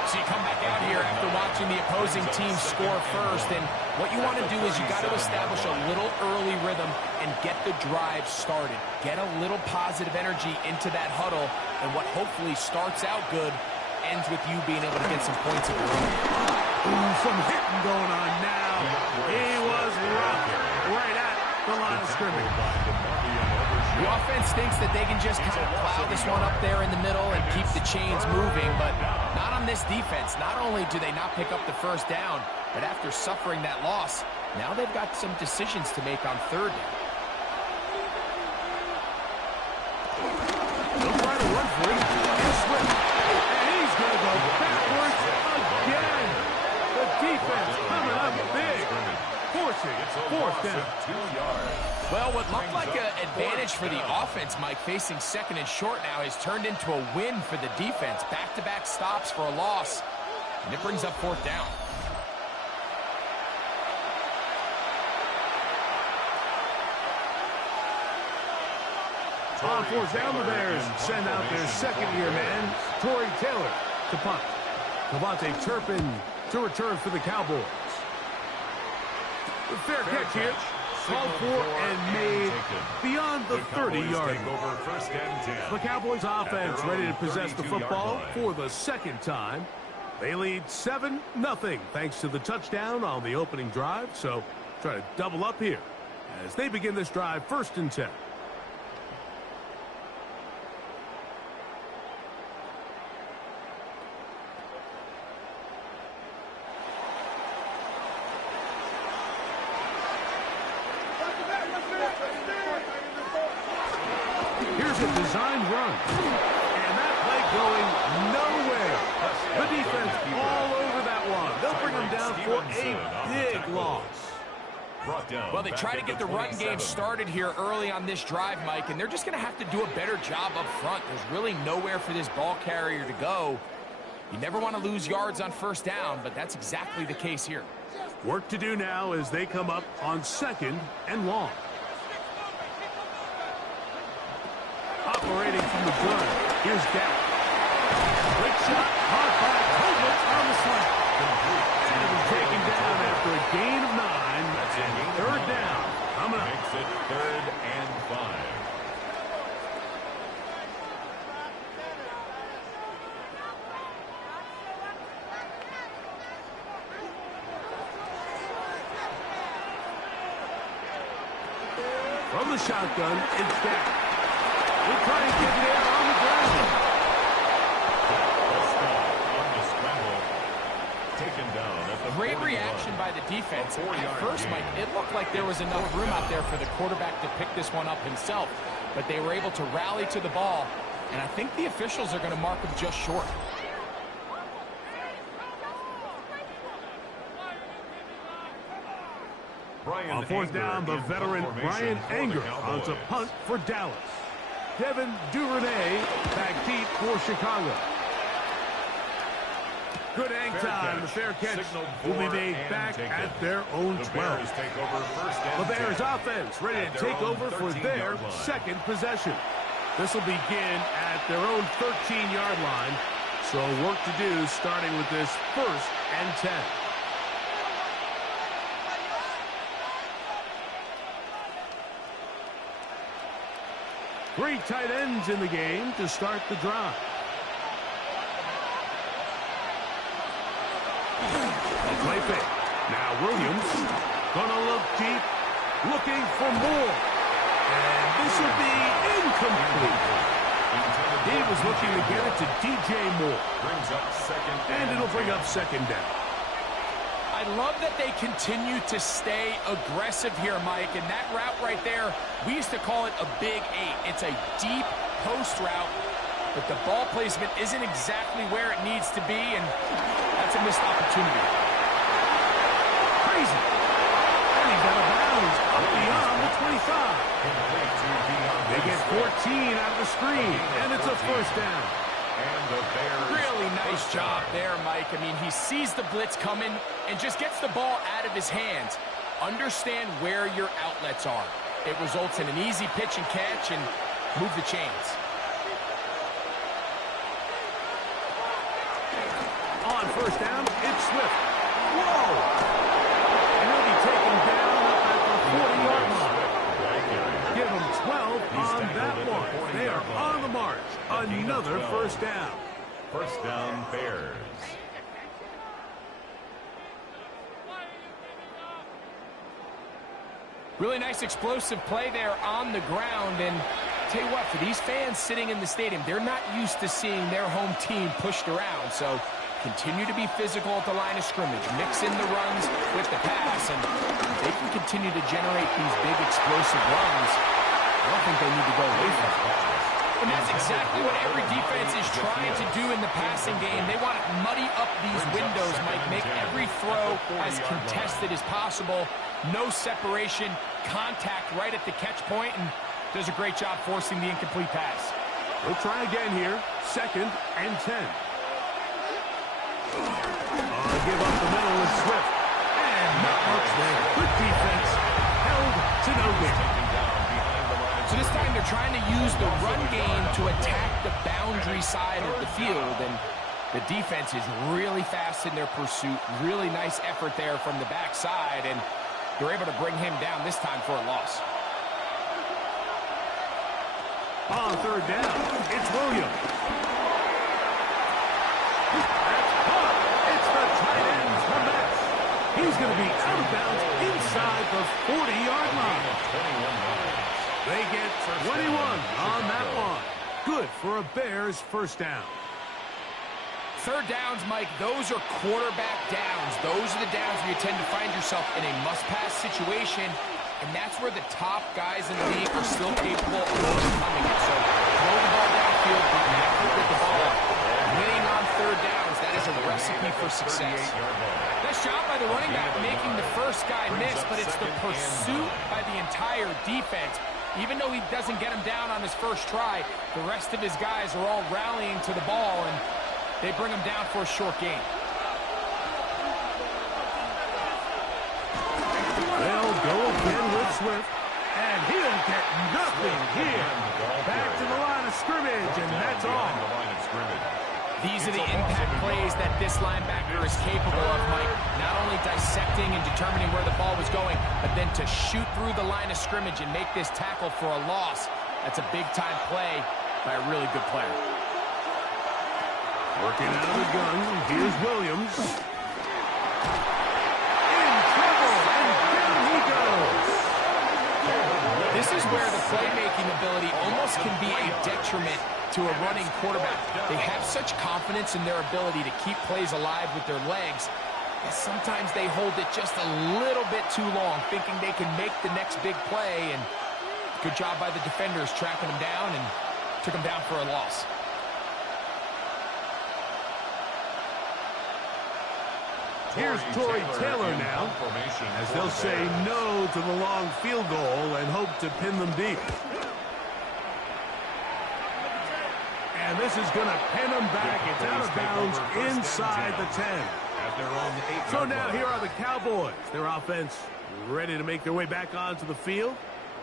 So you come back out here after watching the opposing team score first, and what you want to do is you got to establish a little early rhythm and get the drive started. Get a little positive energy into that huddle, and what hopefully starts out good ends with you being able to get some points of your own. Ooh, some hitting going on now. He was rocked right at the line of scrimmage. The offense thinks that they can just kind of plow this one up there in the middle and keep the chains moving, but not on this defense. Not only do they not pick up the first down, but after suffering that loss, now they've got some decisions to make on 3rd down. They'll try to run for it. And he's going to go backwards again. The defense coming up big. Forcing 4th down. 2 yards. Well, what looked like an advantage for the offense, Mike, facing 2nd and short now, has turned into a win for the defense. Back-to-back stops for a loss, and it brings up 4th down. On 4th down, the Bears send out their 2nd-year man, Torrey Taylor, to punt. Devontae Turpin to return for the Cowboys. The fair catch here. Called for and made beyond the 30-yard line. The Cowboys offense ready to possess the football for the second time. They lead 7-0 thanks to the touchdown on the opening drive. So try to double up here as they begin this drive 1st and 10. Here's a designed run. And that play going nowhere. The defense all over that one. They'll bring them down for a big loss. Well, they try to get the run game started here early on this drive, Mike, and they're just going to have to do a better job up front. There's really nowhere for this ball carrier to go. You never want to lose yards on 1st down, but that's exactly the case here. Work to do now as they come up on 2nd and long. Operating from the gun, here's Dak. Quick shot, caught by Colbert on the slant. And it was taken down after a gain of 9. And 3rd down. Coming up. Makes it 3rd and 5. From the shotgun, it's Dak. We'll try and get it out on the ground. On the scramble. Taken down at the Great 41. reaction by the defense. At 4-yard first, gain. Mike, it looked like there was enough room out there for the quarterback to pick this one up himself. But they were able to rally to the ball, and I think the officials are going to mark him just short. On 4th down, the veteran Brian Anger on to punt for Dallas. Devin Duvernay back deep for Chicago. Good hang time. The fair catch will be made back at their own 12. The Bears offense ready to take over for their 2nd possession. This will begin at their own 13-yard line. So work to do starting with this 1st and 10. Three tight ends in the game to start the drive. A play fake. Now Williams gonna look deep, looking for more. And this will be incomplete. He was looking to get it to DJ Moore. Brings up 2nd And it'll bring up 2nd down. I love that they continue to stay aggressive here, Mike, and that route right there, we used to call it a big 8. It's a deep post route, but the ball placement isn't exactly where it needs to be, and that's a missed opportunity. Crazy. And he's out of bounds, up beyond the 25. They get 14 out of the screen, and it's a 1st down. Really nice job there, Mike. I mean, he sees the blitz coming and just gets the ball out of his hands. Understand where your outlets are. It results in an easy pitch and catch and move the chains. On 1st down, it's Swift. Whoa! And he'll be taken down up at the 40-yard line. Give him 12 on that one. They are on the march. Another 1st down. 1st down, Bears. Really nice explosive play there on the ground. And tell you what, for these fans sitting in the stadium, they're not used to seeing their home team pushed around. So continue to be physical at the line of scrimmage. Mix in the runs with the pass. And if they can continue to generate these big explosive runs, I don't think they need to go away from it. And that's exactly what every defense is trying to do in the passing game. They want to muddy up these windows, Mike, make every throw as contested as possible. No separation, contact right at the catch point, and does a great job forcing the incomplete pass. We'll try again here. 2nd and 10. Give up the middle with Swift. And not much there. Good defense. Held to no gain. So this time they're trying to use the run game to attack the boundary side of the field, and The defense is really fast in their pursuit. Really nice effort there from the backside, and they're able to bring him down this time for a loss. On third down, it's Williams. That's caught. It's the tight end's Hametz. He's going to be out of bounds inside the 40-yard line. They get 21 on that one. Good for a Bears first down. Third downs, Mike, those are quarterback downs. Those are the downs where you tend to find yourself in a must-pass situation, and that's where the top guys in the league are still capable of overcoming it. So throw the ball downfield, but never get the ball up. Winning on third downs, that is a recipe for success. Nice job by the running back making the first guy miss, but it's the pursuit by the entire defense. Even though he doesn't get him down on his first try, the rest of his guys are all rallying to the ball, and they bring him down for a short gain. They'll go again with Swift, and he'll get nothing here. Back to the line of scrimmage, and that's all. These are the impact plays that this linebacker is capable of, Mike. Not only dissecting and determining where the ball was going, but then to shoot through the line of scrimmage and make this tackle for a loss. That's a big-time play by a really good player. Working out of the gun, here's Williams. In trouble, and down he goes. This is where the playmaking ability almost can be a detriment to a running quarterback. They have such confidence in their ability to keep plays alive with their legs, and sometimes they hold it just a little bit too long, thinking they can make the next big play, and good job by the defenders tracking him down and took him down for a loss. Here's Torrey Taylor now, as they'll say no to the long field goal and hope to pin them deep. And this is going to pin them back. It's out of bounds inside the 10. So now here are the Cowboys. Their offense ready to make their way back onto the field.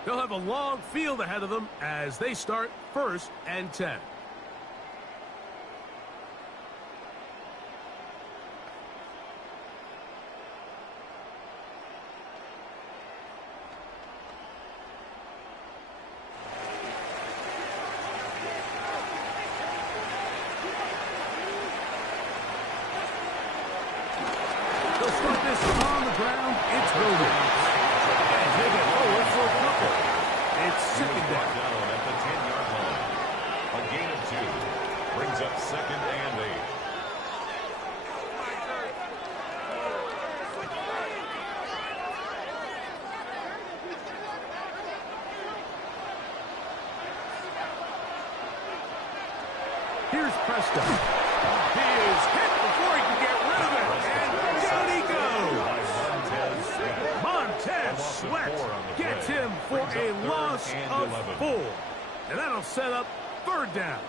They'll have a long field ahead of them as they start 1st and 10. Here's Prescott. He is hit before he can get rid of it. And down he goes. Montez Sweat gets him for a loss of 4. And that'll set up 3rd down.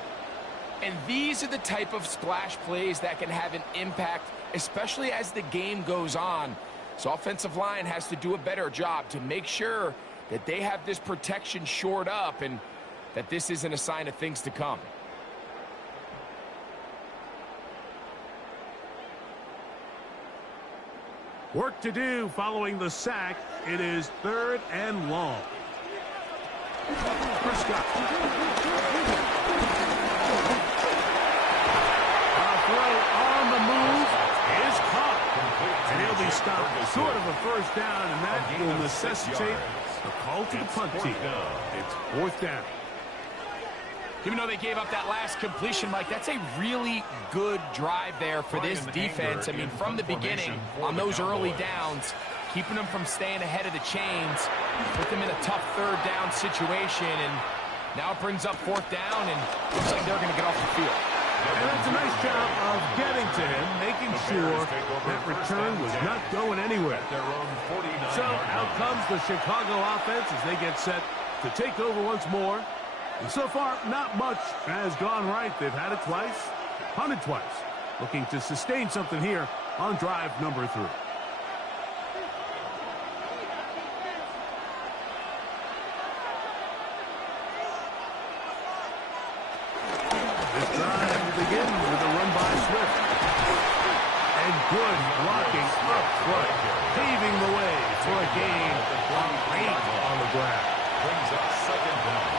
And these are the type of splash plays that can have an impact, especially as the game goes on. So offensive line has to do a better job to make sure that they have this protection shored up and that this isn't a sign of things to come. Work to do following the sack. It is 3rd and long. Prescott. A throw on the move is caught. And he'll be stopped short of a 1st down, and that will necessitate a call to the punt team. It's 4th down. Even though they gave up that last completion, Mike, that's a really good drive there for this defense. I mean, from the beginning, on those early downs, keeping them from staying ahead of the chains, put them in a tough 3rd down situation, and now it brings up 4th down, and looks like they're going to get off the field. And that's a nice job of getting to him, making sure that return was not going anywhere. So out comes the Chicago offense as they get set to take over once more. And so far, not much has gone right. They've had it twice, punted twice. Looking to sustain something here on drive number 3. This drive begins with a run by by Swift. And good blocking up front, paving the way for a gain of 8 on the ground. Brings up second down.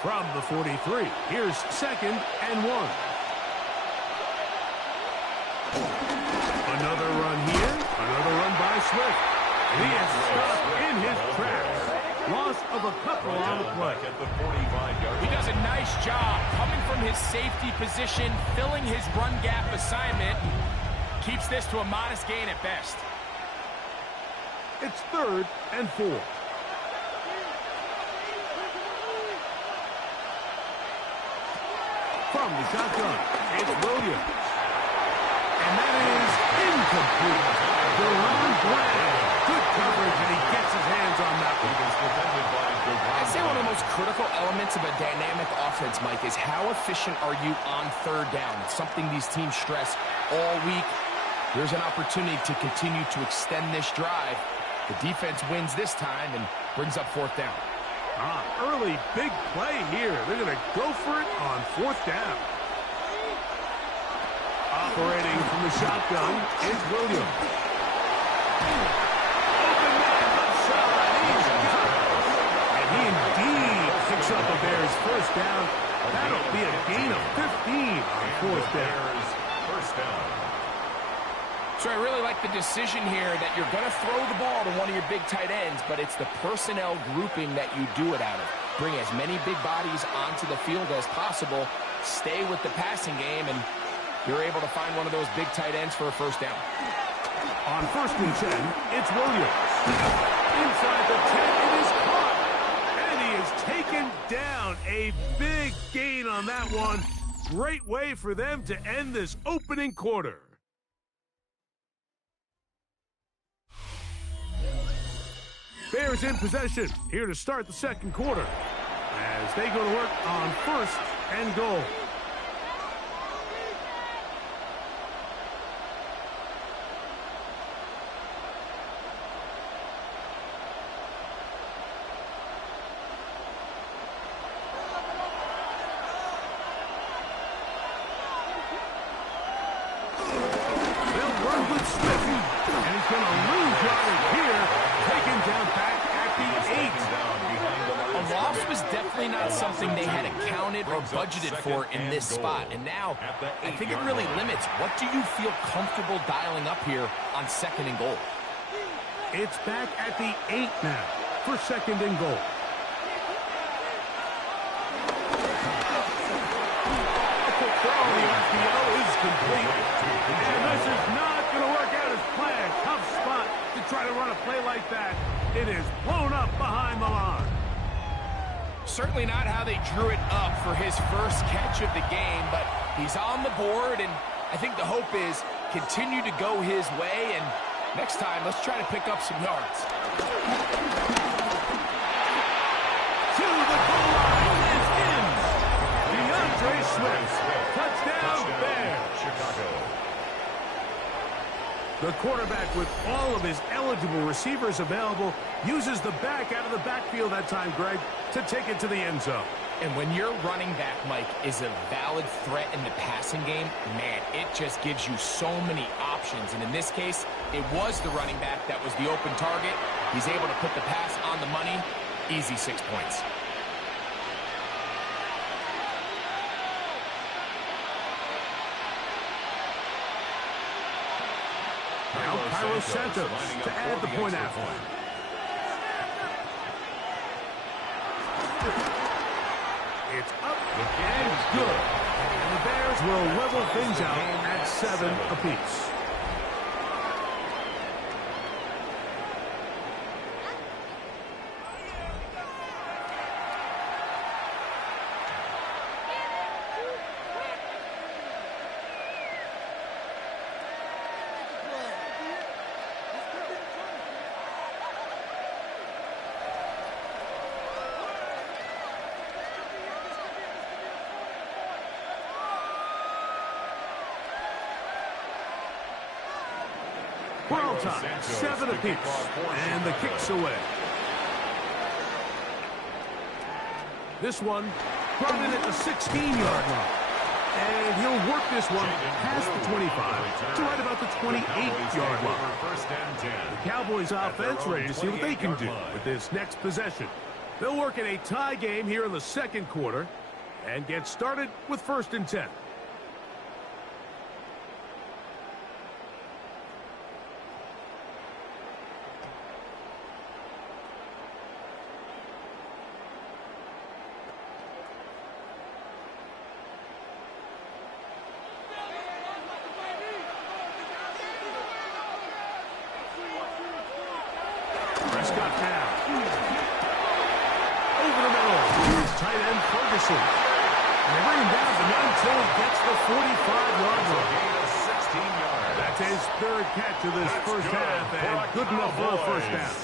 From the 43, here's 2nd and 1. Another run here, another run by Swift. He is stopped in his tracks. Loss of a couple on the play. At the 45-yard He does a nice job coming from his safety position, filling his run gap assignment. Keeps this to a modest gain at best. It's 3rd and 4. From the shotgun, it's Williams. And that is incomplete. Deron Bland. Good coverage, and he gets his hands on that one. I'd say one of the most critical elements of a dynamic offense, Mike, is how efficient are you on 3rd down? It's something these teams stress all week. There's an opportunity to continue to extend this drive. The defense wins this time and brings up 4th down. Early big play here. They're going to go for it on 4th down. Operating from the shotgun, it's Williams. Open man left side. He's got it. And he indeed picks up a Bears 1st down. That'll be a gain of 15 on 4th down. First down. So I really like the decision here that you're going to throw the ball to one of your big tight ends, but it's the personnel grouping that you do it out of. Bring as many big bodies onto the field as possible, stay with the passing game, and you're able to find one of those big tight ends for a 1st down. On 1st and 10, it's Williams. Inside the 10, it is caught. And he is taken down. A big gain on that one. Great way for them to end this opening quarter. Bears in possession, here to start the 2nd quarter, as they go to work on 1st and goal. They'll run with Smith, and he's going to lose yardage here, taken down back at the 8. A loss was definitely not something they had accounted or budgeted for in this spot. And now, I think it really limits. What do you feel comfortable dialing up here on 2nd and goal? It's back at the 8 now for 2nd and goal. A quick throw, the RPO is complete. And this is not going to work out as planned. Tough spot to try to run a play like that. It is blown up behind the line. Certainly not how they drew it up for his first catch of the game, but he's on the board, and I think the hope is continue to go his way, and next time, let's try to pick up some yards. To the goal line is in. DeAndre Swift. Touchdown, Bears. Chicago. The quarterback, with all of his eligible receivers available, uses the back out of the backfield that time, Greg, to take it to the end zone. And when your running back, Mike, is a valid threat in the passing game, man, it just gives you so many options. And in this case, it was the running back that was the open target. He's able to put the pass on the money. Easy 6 points. Now Cairo Santos to add the point after. It's up and good. And the Bears will level things out at 7 apiece. Ball time, 7 apiece, and the kick's away. This one brought in at the 16-yard line. And he'll work this one past the 25 to right about the 28-yard line. The Cowboys offense ready to see what they can do with this next possession. They'll work in a tie game here in the second quarter and get started with 1st and 10. Prescott now. Over the middle. Here's tight end Ferguson. And they bring him down to 9 until he gets the 45-yard line. 16 yards. That's his 3rd catch of this first half, and good enough for a first down.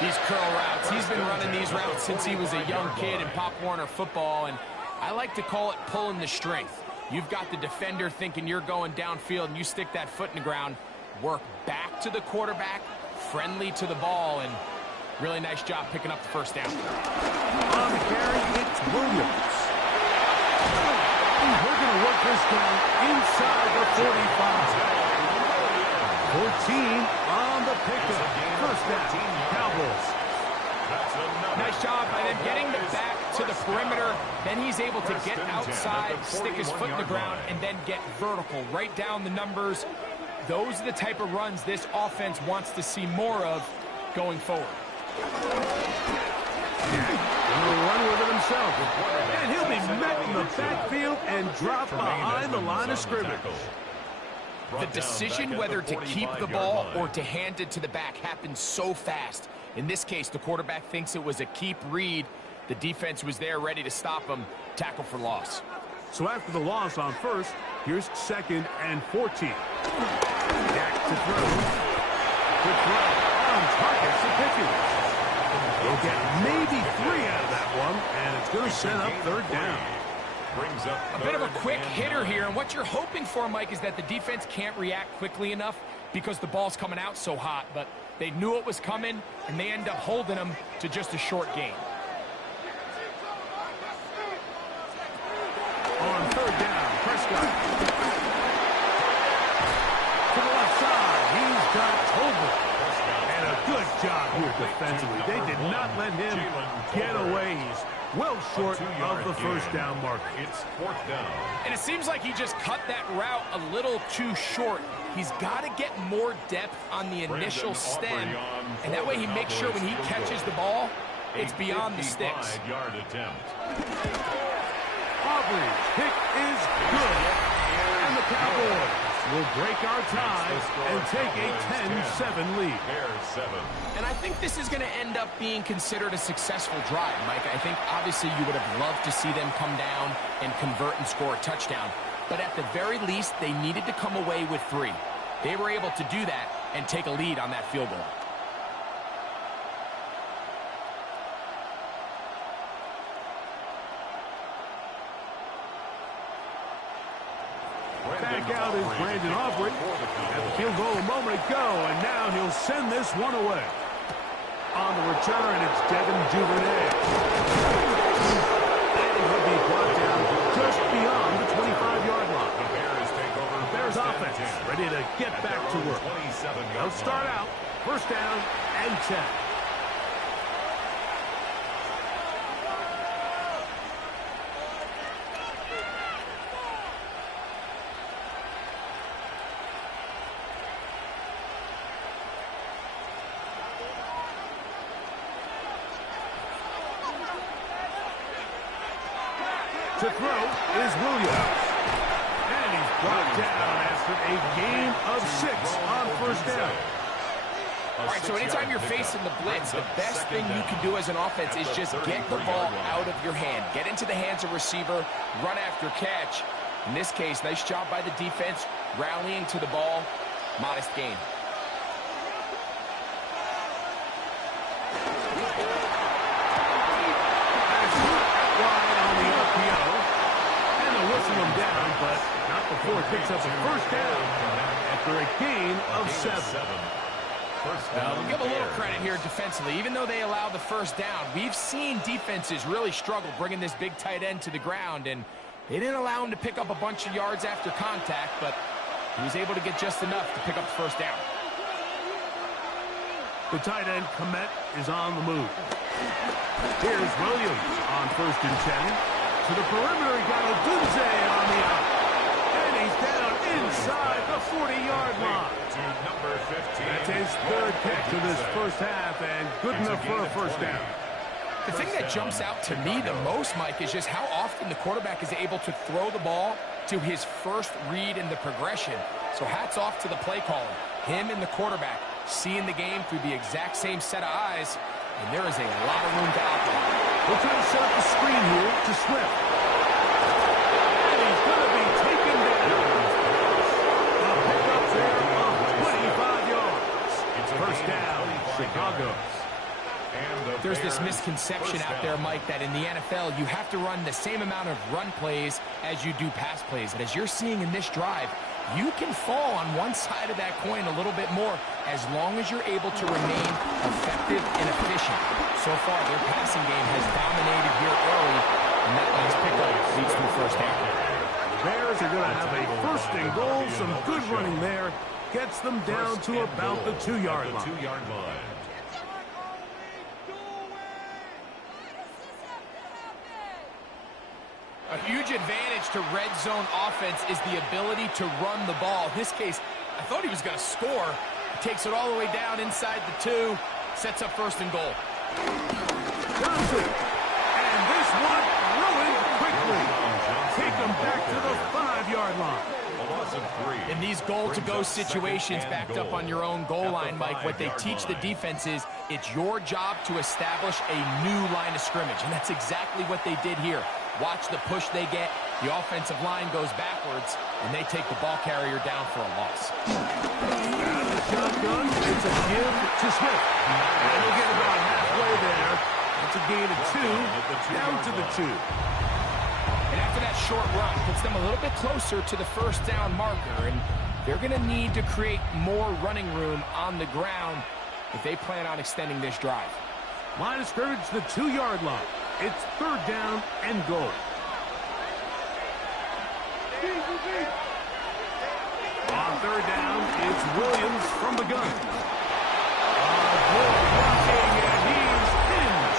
These curl routes, he's been running these routes since he was a young kid in Pop Warner football, and I like to call it pulling the strength. You've got the defender thinking you're going downfield, and you stick that foot in the ground, work back to the quarterback, friendly to the ball, and really nice job picking up the first down. On the carry, it's Williams. We're going to work this down inside the 45. 14 on the pickup. First down, Cowboys. Nice job by them getting the back to the perimeter. Then he's able to get outside, stick his foot in the ground, and then get vertical. Right down the numbers. Those are the type of runs this offense wants to see more of going forward. He'll run with it himself. And he'll be met in the backfield and drop behind the line of scrimmage. The decision whether to keep the ball or to hand it to the back happens so fast. In this case, the quarterback thinks it was a keep read. The defense was there ready to stop him. Tackle for loss. So after the loss on first, here's 2nd and 14. Back to throw. Good throw. On target to pitches. We'll get maybe 3 out of that one, and it's going to set up 3rd down. A bit of a quick hitter here, and what you're hoping for, Mike, is that the defense can't react quickly enough because the ball's coming out so hot, but they knew it was coming, and they end up holding them to just a short gain. On 3rd down, Prescott. To the left side, he's got Tolbert. And a good job here defensively. They did not let him get away. He's well short of the first down marker. It's 4th down. And it seems like he just cut that route a little too short. He's got to get more depth on the initial stem, and that way he makes sure when he catches the ball, it's beyond the sticks. 55-yard attempt. Aubrey's kick is good. And the Cowboys will break our tie and take a 10-7 lead. And I think this is going to end up being considered a successful drive, Mike. I think obviously you would have loved to see them come down and convert and score a touchdown. But at the very least, they needed to come away with 3. They were able to do that and take a lead on that field goal. Back out is Brandon Aubrey. At the field goal a moment ago, and now he'll send this one away. On the return, it's Devin Duvernay. And he'll be brought down just beyond the 25-yard line. The Bears offense ready to get back to work. They'll start out 1st down and 10. To throw is Williams. And he's brought down after a gain of 6 on 1st down. All right, so anytime you're facing the blitz, the best thing you can do as an offense is just get the ball out of your hand. Get into the hands of receiver, run after catch. In this case, nice job by the defense, rallying to the ball, modest gain. Him down, but not before it picks up a 1st down after a gain of 7. We'll give a little credit here defensively. Even though they allow the first down, we've seen defenses really struggle bringing this big tight end to the ground, and they didn't allow him to pick up a bunch of yards after contact, but he was able to get just enough to pick up the first down. The tight end, Komet, is on the move. Here's Williams on 1st and 10. To the perimeter, he got Odunze on the out. And he's down inside the 40-yard line. That's his 3rd catch of this first half, and good enough for a first down. The thing that jumps out to me the most, Mike, is just how often the quarterback is able to throw the ball to his first read in the progression. So hats off to the play caller. Him and the quarterback seeing the game through the exact same set of eyes, and there is a lot of room to operate. We'll try to set up the screen here to Swift. And he's going to be taken down. A pickup there of 25 yards. First down, Chicago. There's this misconception out there, Mike, that in the NFL you have to run the same amount of run plays as you do pass plays. And as you're seeing in this drive, you can fall on one side of that coin a little bit more as long as you're able to remain effective and efficient. So far, their passing game has dominated here early, and that nice pickup leads to a first down. The Bears are going to have a 1st and goal. Some good running there. Gets them down to about the 2-yard line. A huge advantage to red zone offense is the ability to run the ball. In this case, I thought he was going to score. He takes it all the way down inside the 2, sets up 1st and goal. Johnson, and this one ruined quickly. Take them back to the 5-yard line. In these goal-to-go situations backed up on your own goal line, Mike, what they teach the defense is it's your job to establish a new line of scrimmage, and that's exactly what they did here. Watch the push they get. The offensive line goes backwards, and they take the ball carrier down for a loss. Out of the shotgun, it's a give to Smith. And we'll get about halfway there. It's a gain of 2, down to the 2. And after that short run, puts them a little bit closer to the first down marker, and they're going to need to create more running room on the ground if they plan on extending this drive. Line of scrimmage, the 2-yard line. It's 3rd down and goal. On 3rd down, it's Williams from the gun. Good blocking, and he's pinned.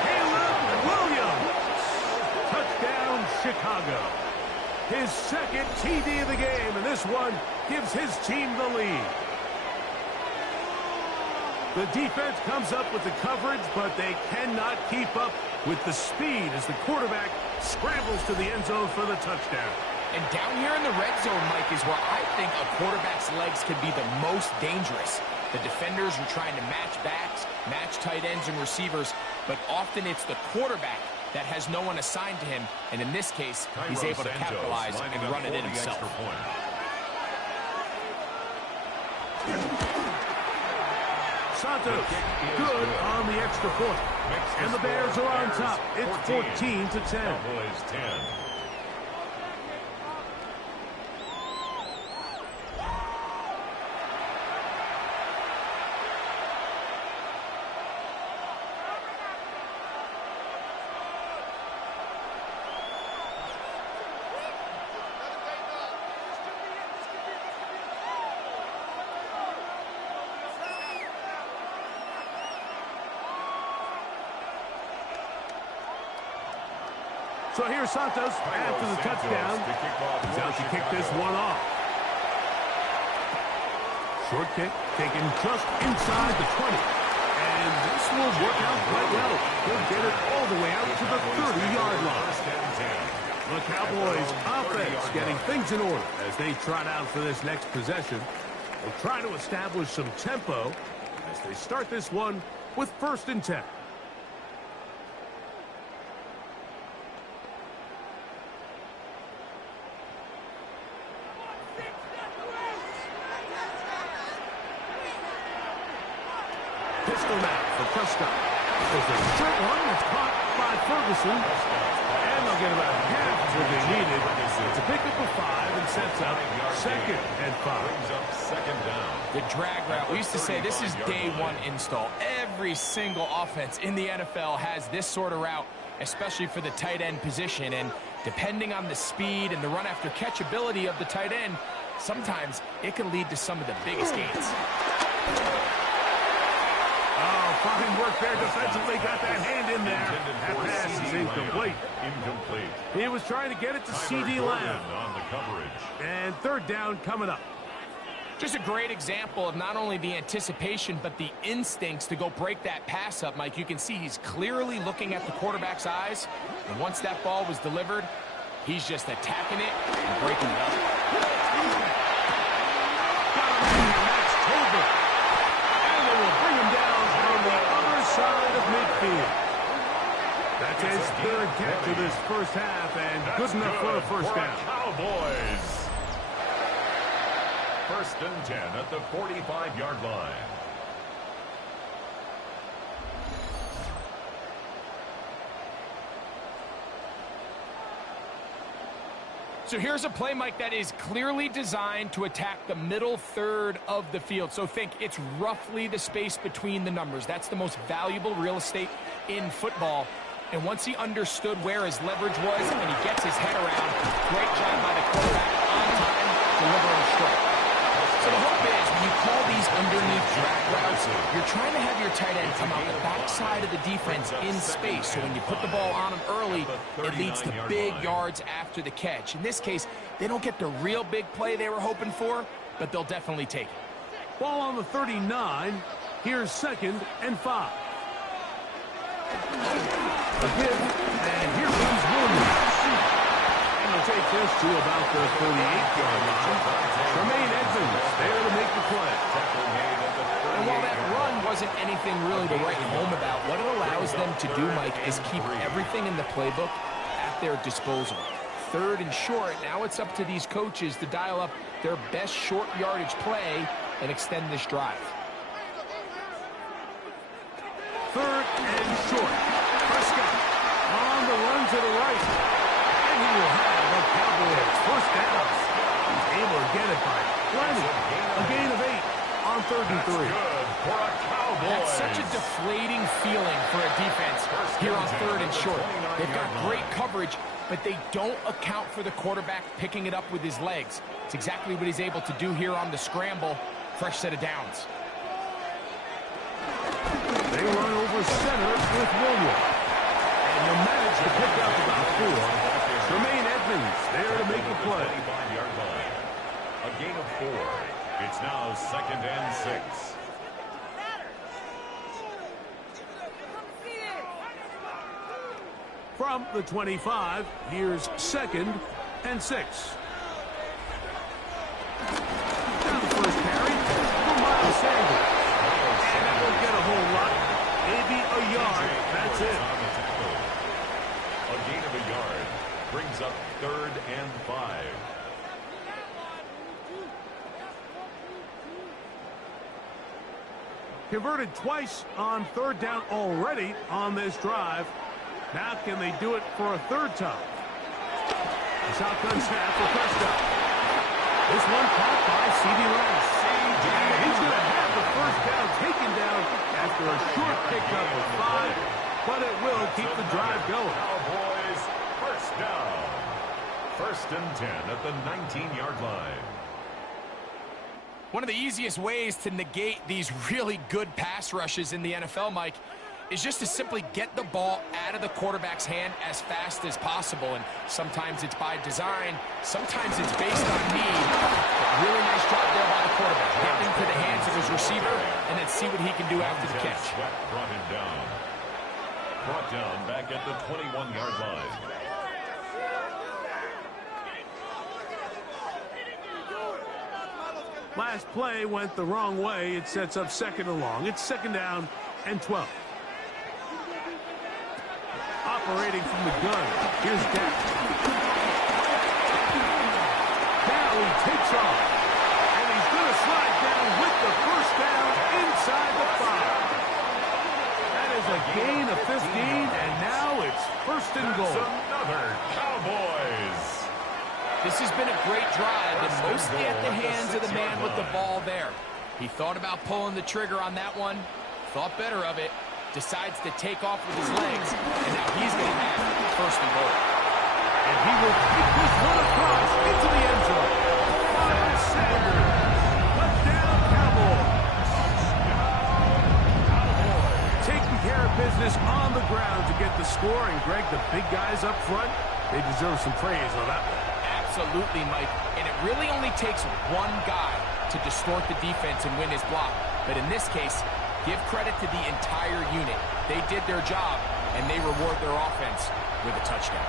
Caleb Williams. Touchdown, Chicago. His 2nd TD of the game, and this one gives his team the lead. The defense comes up with the coverage, but they cannot keep up with the speed as the quarterback scrambles to the end zone for the touchdown. And down here in the red zone, Mike, is where I think a quarterback's legs can be the most dangerous. The defenders are trying to match backs, match tight ends and receivers, but often it's the quarterback that has no one assigned to him, and in this case, he's able to capitalize and run it in himself. Santos, good on the extra point. And the Bears are on top. It's 14-10. So here's Santos after the touchdown. He's out to kick this one off. Short kick taken just inside the 20. And this will work out quite well. He'll get it all the way out to the 30-yard line. The Cowboys offense getting things in order as they trot out for this next possession. They'll try to establish some tempo as they start this one with 1st and 10. Pistol now for Prescott. There's a short one that's caught by Ferguson. And they'll get about half what they needed. It's a pickup of 5 and sets up 2nd and 5. Brings up 2nd down. The drag route. We used to say this is day one install. Every single offense in the NFL has this sort of route, especially for the tight end position. And depending on the speed and the run after catch ability of the tight end, sometimes it can lead to some of the biggest gains. Oh, fine work there defensively. Got that hand in there. That pass is incomplete. He was trying to get it to C.D. Lamb. On the coverage. And 3rd down coming up. Just a great example of not only the anticipation, but the instincts to go break that pass up, Mike. You can see he's clearly looking at the quarterback's eyes. And once that ball was delivered, he's just attacking it and breaking it up. That's Tolbert. And they will bring him down on the other side of midfield. That's his 3rd catch of this first half, and good enough for a first down. Cowboys. 1st and 10 at the 45-yard line. So here's a play, Mike, that is clearly designed to attack the middle third of the field. So think it's roughly the space between the numbers. That's the most valuable real estate in football. And once he understood where his leverage was and he gets his head around, great job by the quarterback on time, delivering a strike. So the hope is when you call these underneath drag routes, you're trying to have your tight end come out the backside of the defense in space. So when you put the ball on him early, it leads to big yards after the catch. In this case, they don't get the real big play they were hoping for, but they'll definitely take it. Ball on the 39. Here's 2nd and 5. Again, and here comes Williams. And they'll take this to about the 38-yard line. Tremaine Edmonds there to make the play. And while that run wasn't anything really to write home about, what it allows them to do, Mike, is keep everything in the playbook at their disposal. 3rd and short, now it's up to these coaches to dial up their best short yardage play and extend this drive. 3rd and short. Prescott on the run to the right. And he will have a Cowboys first down. He's able to get it by plenty. A gain of 8 on 3rd and 3. Good for a Cowboy. That's such a deflating feeling for a defense here on 3rd and short. They've got great coverage, but they don't account for the quarterback picking it up with his legs. It's exactly what he's able to do here on the scramble. Fresh set of downs. They run over center with Williams. And they'll manage to pick up about 4. Tremaine Edmonds there to make the play. 25-yard line. A gain of 4. It's now 2nd and 6. From the 25, here's 2nd and 6. Now the first carry for Miles Sanders. And that won't get a whole lot. Maybe a yard. That's it. A gain of a yard brings up 3rd and 5. Converted twice on 3rd down already on this drive. Now can they do it for a 3rd time? The shotgun snap for Prescott. This one caught by C.D. Lamb. And he's going to have the first down taken down after a short pickup of 5, but it will keep the drive going. Cowboys first down. 1st and 10 at the 19-yard line. One of the easiest ways to negate these really good pass rushes in the NFL, Mike, is just to simply get the ball out of the quarterback's hand as fast as possible. And sometimes it's by design, sometimes it's based on need. But really nice job there by the quarterback. Get into the hands of his receiver and then see what he can do after the catch. Brought him down. Brought down back at the 21-yard line. Last play went the wrong way. It sets up 2nd and long. It's 2nd down and 12. Operating from the gun. Here's Dak. Now he takes off. And he's going to slide down with the first down inside the 5. That is a gain of 15, and now it's 1st and goal. That's another Cowboys This has been a great drive, and mostly at the hands of the man with the ball there. He thought about pulling the trigger on that one, thought better of it, decides to take off with his legs, and now he's going to have first and goal. And he will kick this one across into the end zone. Miles Sanders, touchdown Cowboys. Taking care of business on the ground to get the score, and Greg, the big guys up front, they deserve some praise on that one. Absolutely, Mike, and it really only takes one guy to distort the defense and win his block. But in this case, give credit to the entire unit. They did their job, and they reward their offense with a touchdown.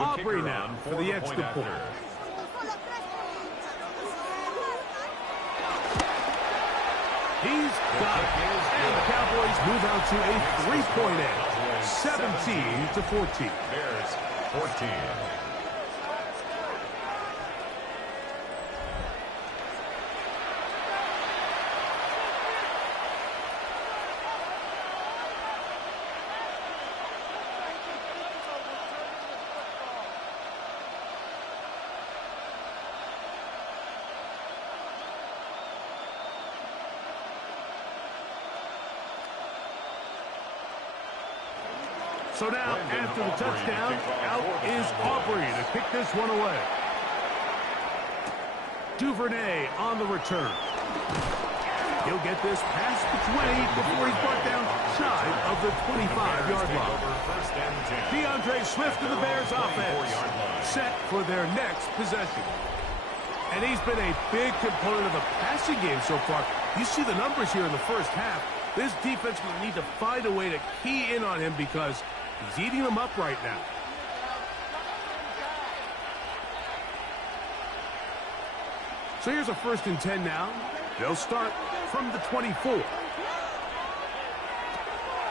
Aubrey now for the extra point. He's got it. And the Cowboys move out to a 3-point edge. 17-14. Bears 14. So now, after the touchdown, out is Aubrey to kick this one away. Duvernay on the return. He'll get this past the 20 before he's brought down shy of the 25-yard line. DeAndre Swift of the Bears offense set for their next possession. And he's been a big component of the passing game so far. You see the numbers here in the first half. This defense will need to find a way to key in on him because he's eating them up right now. So here's a 1st and 10 now. They'll start from the 24.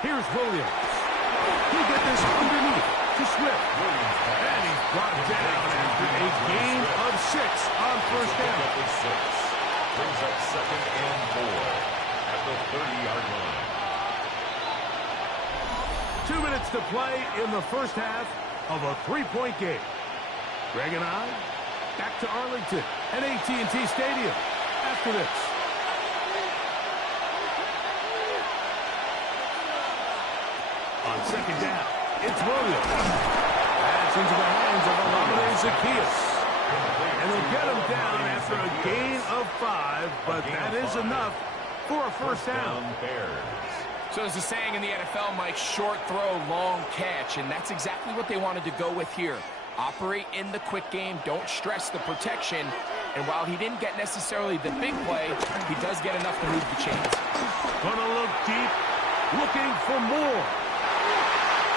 Here's Williams. He'll get this underneath to Swift. And he's brought down after a gain of 6 on 1st down. Brings up 2nd and 4 at the 30-yard line. 2 minutes to play in the first half of a 3-point game. Greg and I back to Arlington at AT&T Stadium after this. On 2nd down, it's Williams. That's into the hands of Olamide Zaccheaus. And they'll get him down after a gain of 5, but that is enough for a 1st down. So there's a saying in the NFL, Mike, short throw, long catch, and that's exactly what they wanted to go with here. Operate in the quick game, don't stress the protection, and while he didn't get necessarily the big play, he does get enough to move the chains. Gonna look deep, looking for more.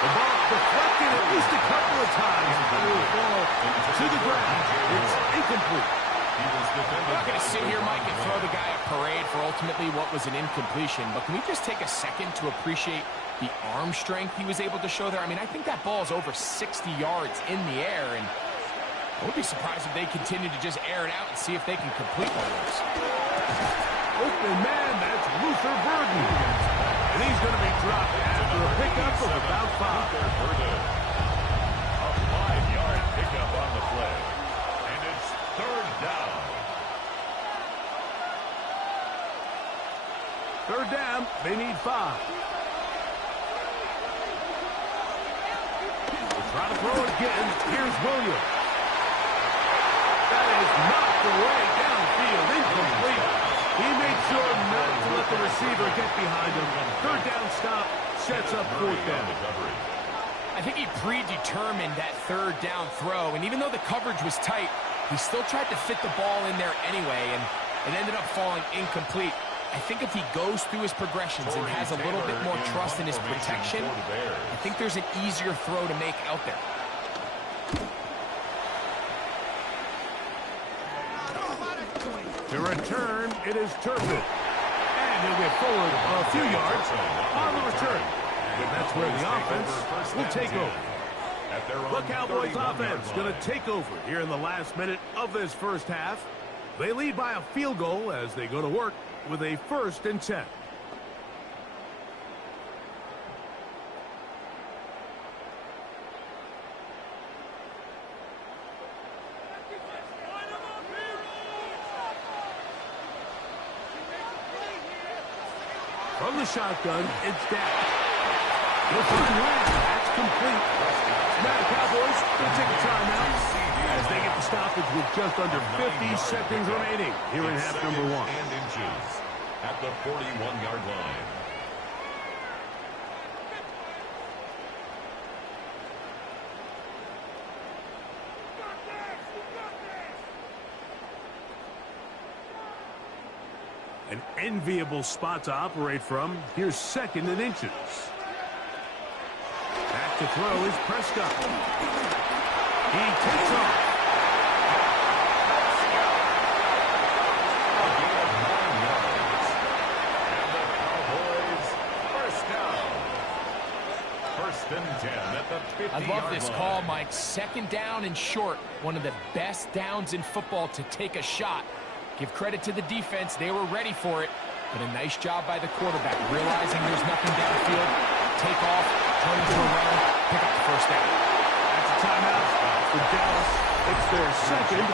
The ball deflected at least a couple of times. It will fall to the ground. It's incomplete. We're not going to sit here, Mike, and throw the guy a parade for ultimately what was an incompletion, but can we just take a second to appreciate the arm strength he was able to show there? I mean, I think that ball is over 60 yards in the air, and I would be surprised if they continue to just air it out and see if they can complete one of those. Open man, that's Luther Burden. And he's going to be dropped after a pickup of about 5. A 5-yard pickup on the play. And it's 3rd down. 3rd down, they need 5. They'll try to throw again. Here's Williams. That is knocked away downfield, incomplete. He made sure not to let the receiver get behind him. 3rd down stop sets up 4th down. I think he predetermined that 3rd down throw, and even though the coverage was tight, he still tried to fit the ball in there anyway, and it ended up falling incomplete. I think if he goes through his progressions and has a little bit more trust in his protection, I think there's an easier throw to make out there. To return, it is Turpin. And he'll get forward a few yards on the return. And that's where the offense will take over. The Cowboys offense going to take over here in the last minute of this first half. They lead by a field goal as they go to work with a 1st and 10. From the shotgun, it's Dak. That's complete. Now the Cowboys going to take a timeout as they get the stoppage with just under 50 seconds remaining here in half number 1. And inches at the 41-yard line. An enviable spot to operate from. Here's 2nd and inches. Back to throw is Prescott. He takes off. A gain of 9 yards. And the Cowboys first down. 1st and 10 at the 50-yard line. I love this call, Mike. 2nd down and short. One of the best downs in football to take a shot. Give credit to the defense. They were ready for it. But a nice job by the quarterback, realizing there's nothing downfield. Take off, turn into a run, pick up the 1st down. That's a timeout for Dallas. It's their 2nd.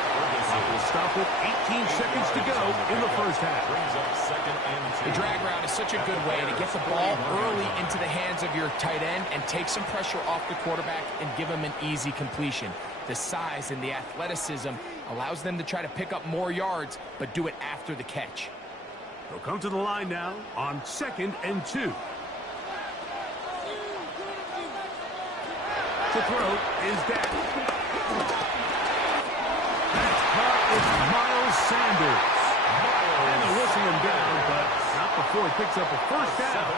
We'll stop with 18 seconds to go in the 1st half. Brings up 2nd and 2. The drag route is such a good way to get the ball early into the hands of your tight end and take some pressure off the quarterback and give him an easy completion. The size and the athleticism allows them to try to pick up more yards, but do it after the catch. They'll come to the line now on 2nd and 2. To throw is Dak. That's caught. It's Miles Sanders. And they'll whistle him down, but not before he picks up a 1st down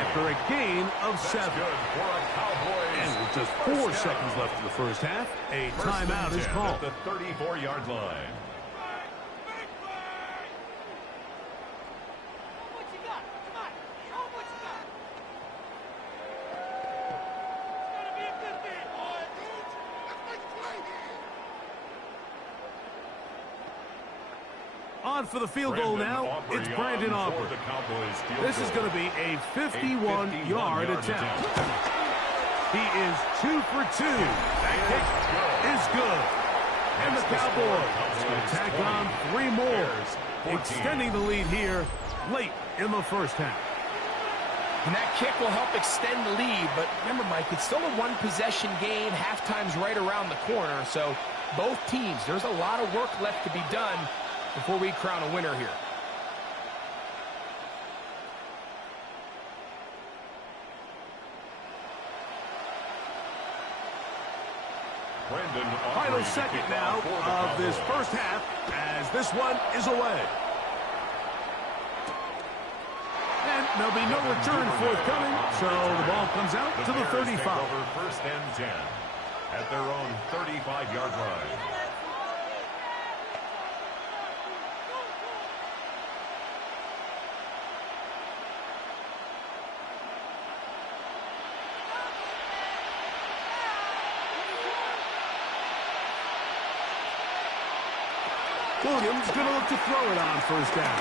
after a gain of 7. Good for a Cowboys. And with just 4 seconds left in the 1st half, a timeout is called. At the 34-yard line. On for the field goal now, it's Brandon Aubrey. This is going to be a 51-yard attempt. He is 2 for 2. That kick is good. And the Cowboys going to tack on 3 more, extending the lead here late in the 1st half. And that kick will help extend the lead, but remember, Mike, it's still a 1-possession game. Halftime's right around the corner, so both teams, there's a lot of work left to be done before we crown a winner here. Final second now of this 1st half as this one is away. And there'll be no return forthcoming, so the ball comes out to the 35. Over 1st and 10 at their own 35-yard line. Williams going to look to throw it on 1st down.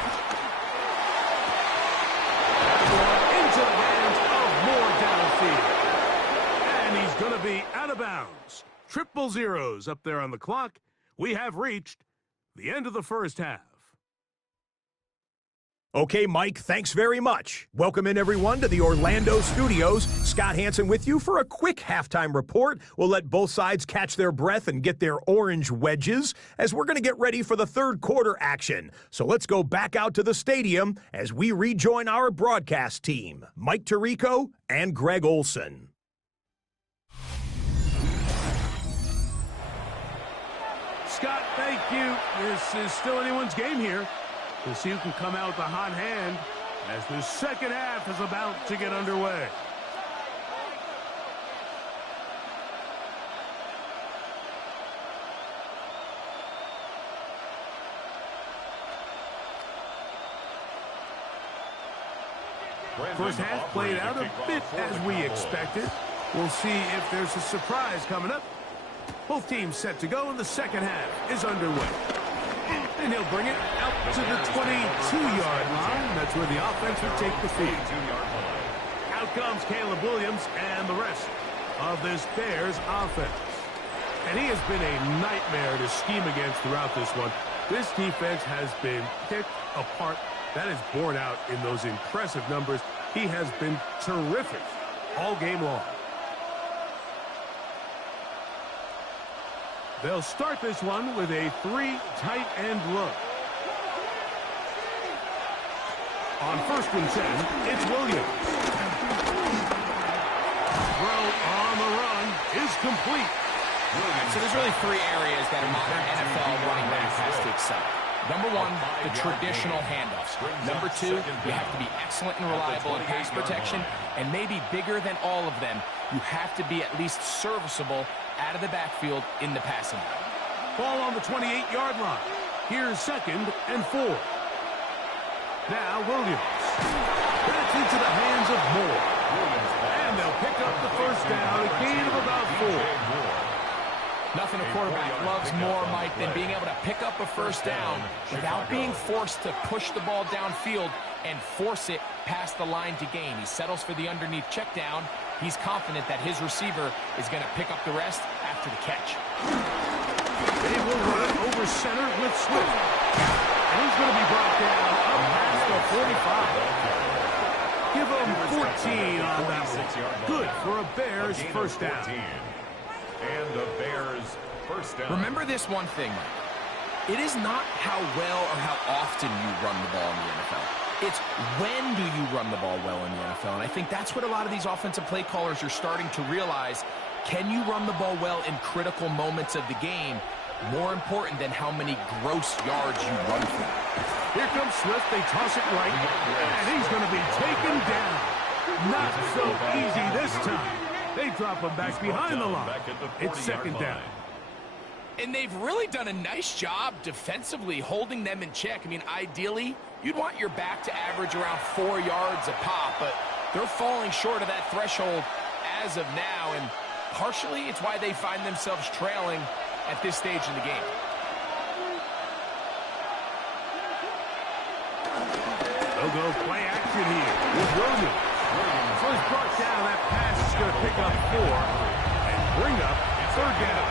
Into the hands of Moore downfield. And he's going to be out of bounds. 000 up there on the clock. We have reached the end of the 1st half. Okay, Mike, thanks very much. Welcome in, everyone, to the Orlando studios. Scott Hansen with you for a quick halftime report. We'll let both sides catch their breath and get their orange wedges as we're going to get ready for the 3rd quarter action. So let's go back out to the stadium as we rejoin our broadcast team, Mike Tirico and Greg Olson. Scott, thank you. This is still anyone's game here. We'll see who can come out with a hot hand as the 2nd half is about to get underway. First half played out a bit as we expected. We'll see if there's a surprise coming up. Both teams set to go, and the 2nd half is underway. And he'll bring it out to the 22-yard line. That's where the offense will take the field. Out comes Caleb Williams and the rest of this Bears offense. And he has been a nightmare to scheme against throughout this one. This defense has been picked apart. That is borne out in those impressive numbers. He has been terrific all game long. They'll start this one with a 3 tight end look. On 1st and 10, it's Williams. Throw on the run is complete. So there's really 3 areas that a modern NFL running back has to excel. Number 1, the traditional handoffs. Number 2, you have to be excellent and reliable in pass protection. And maybe bigger than all of them, you have to be at least serviceable out of the backfield in the passing game. Ball on the 28-yard line. Here's 2nd and 4. Now Williams. That's into the hands of Moore. And they'll pick up the 1st down, a gain of about 4. Nothing a quarterback loves more, Mike, than being able to pick up a 1st down without being forced to push the ball downfield and force it past the line to gain. He settles for the underneath check down. He's confident that his receiver is going to pick up the rest after the catch. They will run over center with Swift. And he's going to be brought down up past the 45. Give him 14 on that one. Good for a Bears 1st down. And the Bears 1st down. Remember this one thing, Mike. It is not how well or how often you run the ball in the NFL. It's when do you run the ball well in the NFL. And I think that's what a lot of these offensive play callers are starting to realize. Can you run the ball well in critical moments of the game? More important than how many gross yards you run for. Here comes Swift. They toss it right. And he's going to be taken down. Not so easy this time. They drop him back behind the line. It's 2nd down. And they've really done a nice job defensively holding them in check. I mean, ideally, you'd want your back to average around 4 yards a pop, but they're falling short of that threshold as of now, and partially it's why they find themselves trailing at this stage in the game. They'll go play action here with Williams. So he's brought down. That pass is going to pick up 4 and bring up 3rd down.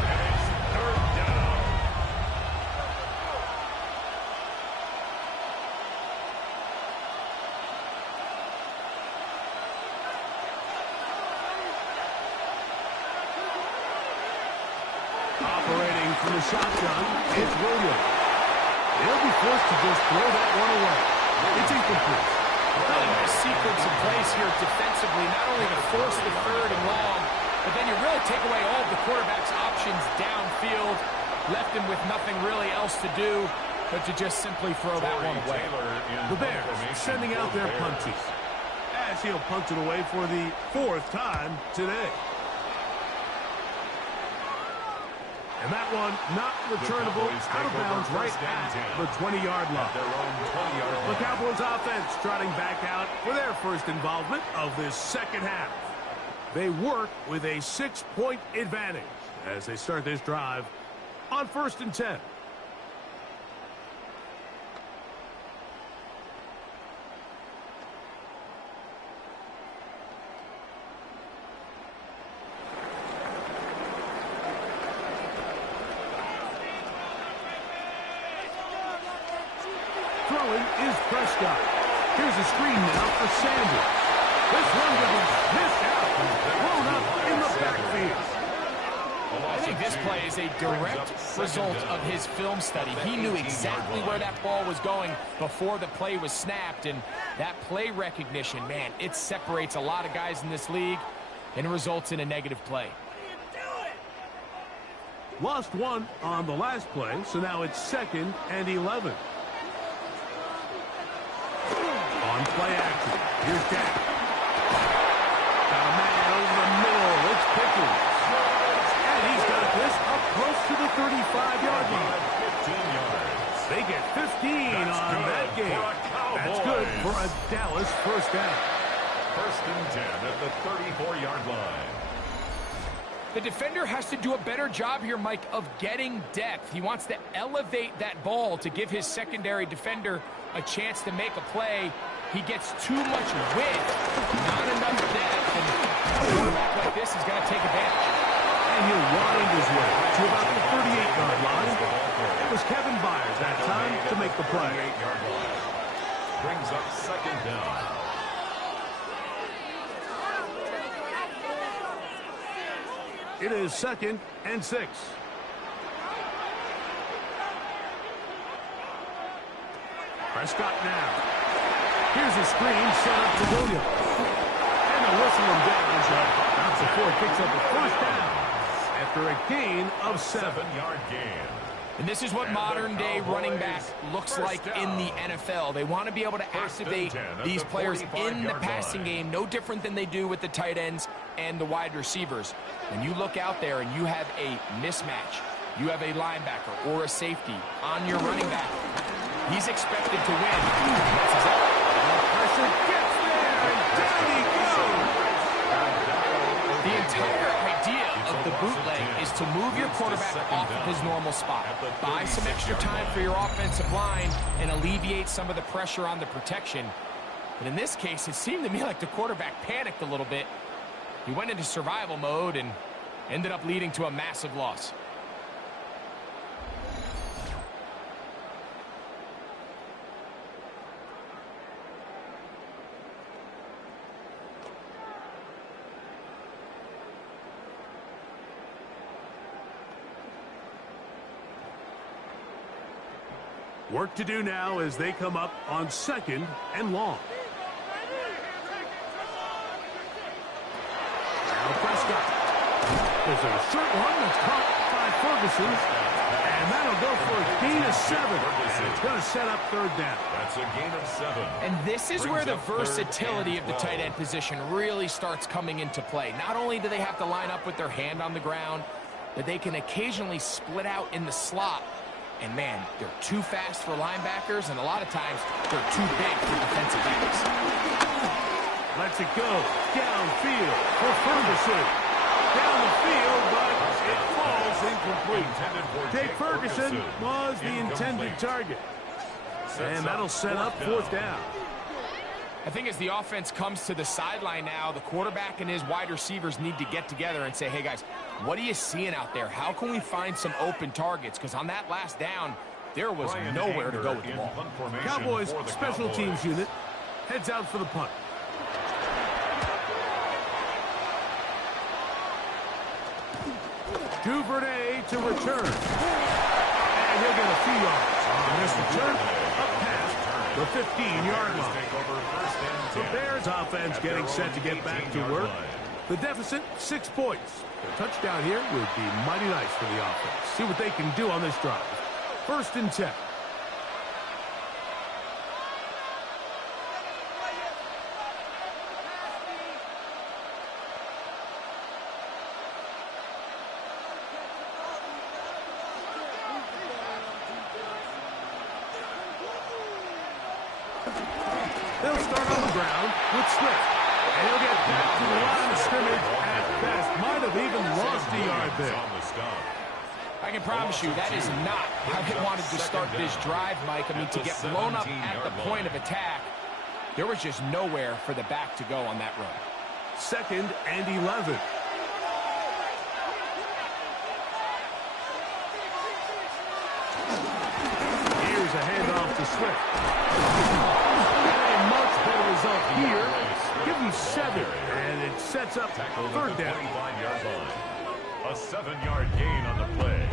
And it's 3rd down. Operating from the shotgun, it's Williams. They'll be forced to just throw that one away. It's incomplete. Really nice sequence in place here defensively, not only to force the 3rd and long, but then you really take away all of the quarterback's options downfield, left him with nothing really else to do but to just simply throw that one away. The Bears sending out their punt team, as he'll punt it away for the 4th time today. And that one not returnable, out of bounds right at the 20-yard line. The Cowboys offense trotting back out for their 1st involvement of this 2nd half. They work with a 6-point advantage as they start this drive on 1st and 10. Throwing is Prescott. Here's a screen now for Sanders. This one will be missed out and thrown up in the backfield. I think this play is a direct result of his film study. He knew exactly where that ball was going before the play was snapped, and that play recognition, man, it separates a lot of guys in this league and results in a negative play. Lost one on the last play, so now it's 2nd and 11. On play action, here's Dak. Got a man over the middle, it's Pickens. And he's got this up close to the 35-yard line. 15 yards. They get 15 on that game. That's good for a Dallas 1st down. 1st and 10 at the 34-yard line. The defender has to do a better job here, Mike, of getting depth. He wants to elevate that ball to give his secondary defender a chance to make a play. He gets too much width, not enough depth, and a quarterback like this is going to take advantage. And he'll wind his way to about the 38-yard line. It was Kevin Byers that time to make the play. 38-yard line. Brings up second down. It is 2nd and 6. Prescott now. Here's a screen set up to Williams. And they'll whistle him down. Not before it picks up a first down after a gain of 7. 7-yard gain. And this is what modern-day running back looks like in the NFL. They want to be able to activate these players in the passing game, no different than they do with the tight ends and the wide receivers. When you look out there and you have a mismatch, you have a linebacker or a safety on your running back, he's expected to win. That's exactly. Pressure gets there, and down he goes. The entire idea of the bootleg is to move your quarterback off of his normal spot, buy some extra time for your offensive line, and alleviate some of the pressure on the protection. But in this case, it seemed to me like the quarterback panicked a little bit. He went into survival mode and ended up leading to a massive loss. Work to do now as they come up on 2nd and long. Now Prescott. There's a short one that's caught by Ferguson. And that'll go for a gain of 7. And it's going to set up 3rd down. That's a gain of 7. And this is where the versatility of the tight end position really starts coming into play. Not only do they have to line up with their hand on the ground, but they can occasionally split out in the slot. And, man, they're too fast for linebackers, and a lot of times they're too big for defensive backs. Lets it go downfield for Ferguson. Down the field, but it falls incomplete. Jake Ferguson was the intended target. And that'll set up 4th down. I think as the offense comes to the sideline now, the quarterback and his wide receivers need to get together and say, hey, guys, what are you seeing out there? How can we find some open targets? Because on that last down, there was nowhere to go with the ball. Cowboys special teams unit heads out for the punt. Duvernay to return. And he'll get a few yards on this return up past the 15-yard line. The Bears offense getting set to get back to work. The deficit, 6 points. A touchdown here would be mighty nice for the offense. See what they can do on this drive. 1st and 10. They'll start on the ground with Swift. And he'll get back to the line of scrimmage at best. Might have even lost a yard there. I can promise you that is not how they wanted to start this drive, Mike. I mean, to get blown up at the point of attack, there was just nowhere for the back to go on that run. 2nd and 11. Here's a handoff to Swift. A much better result here. Give him 7, and it sets up 3rd down. A 7-yard gain on the play.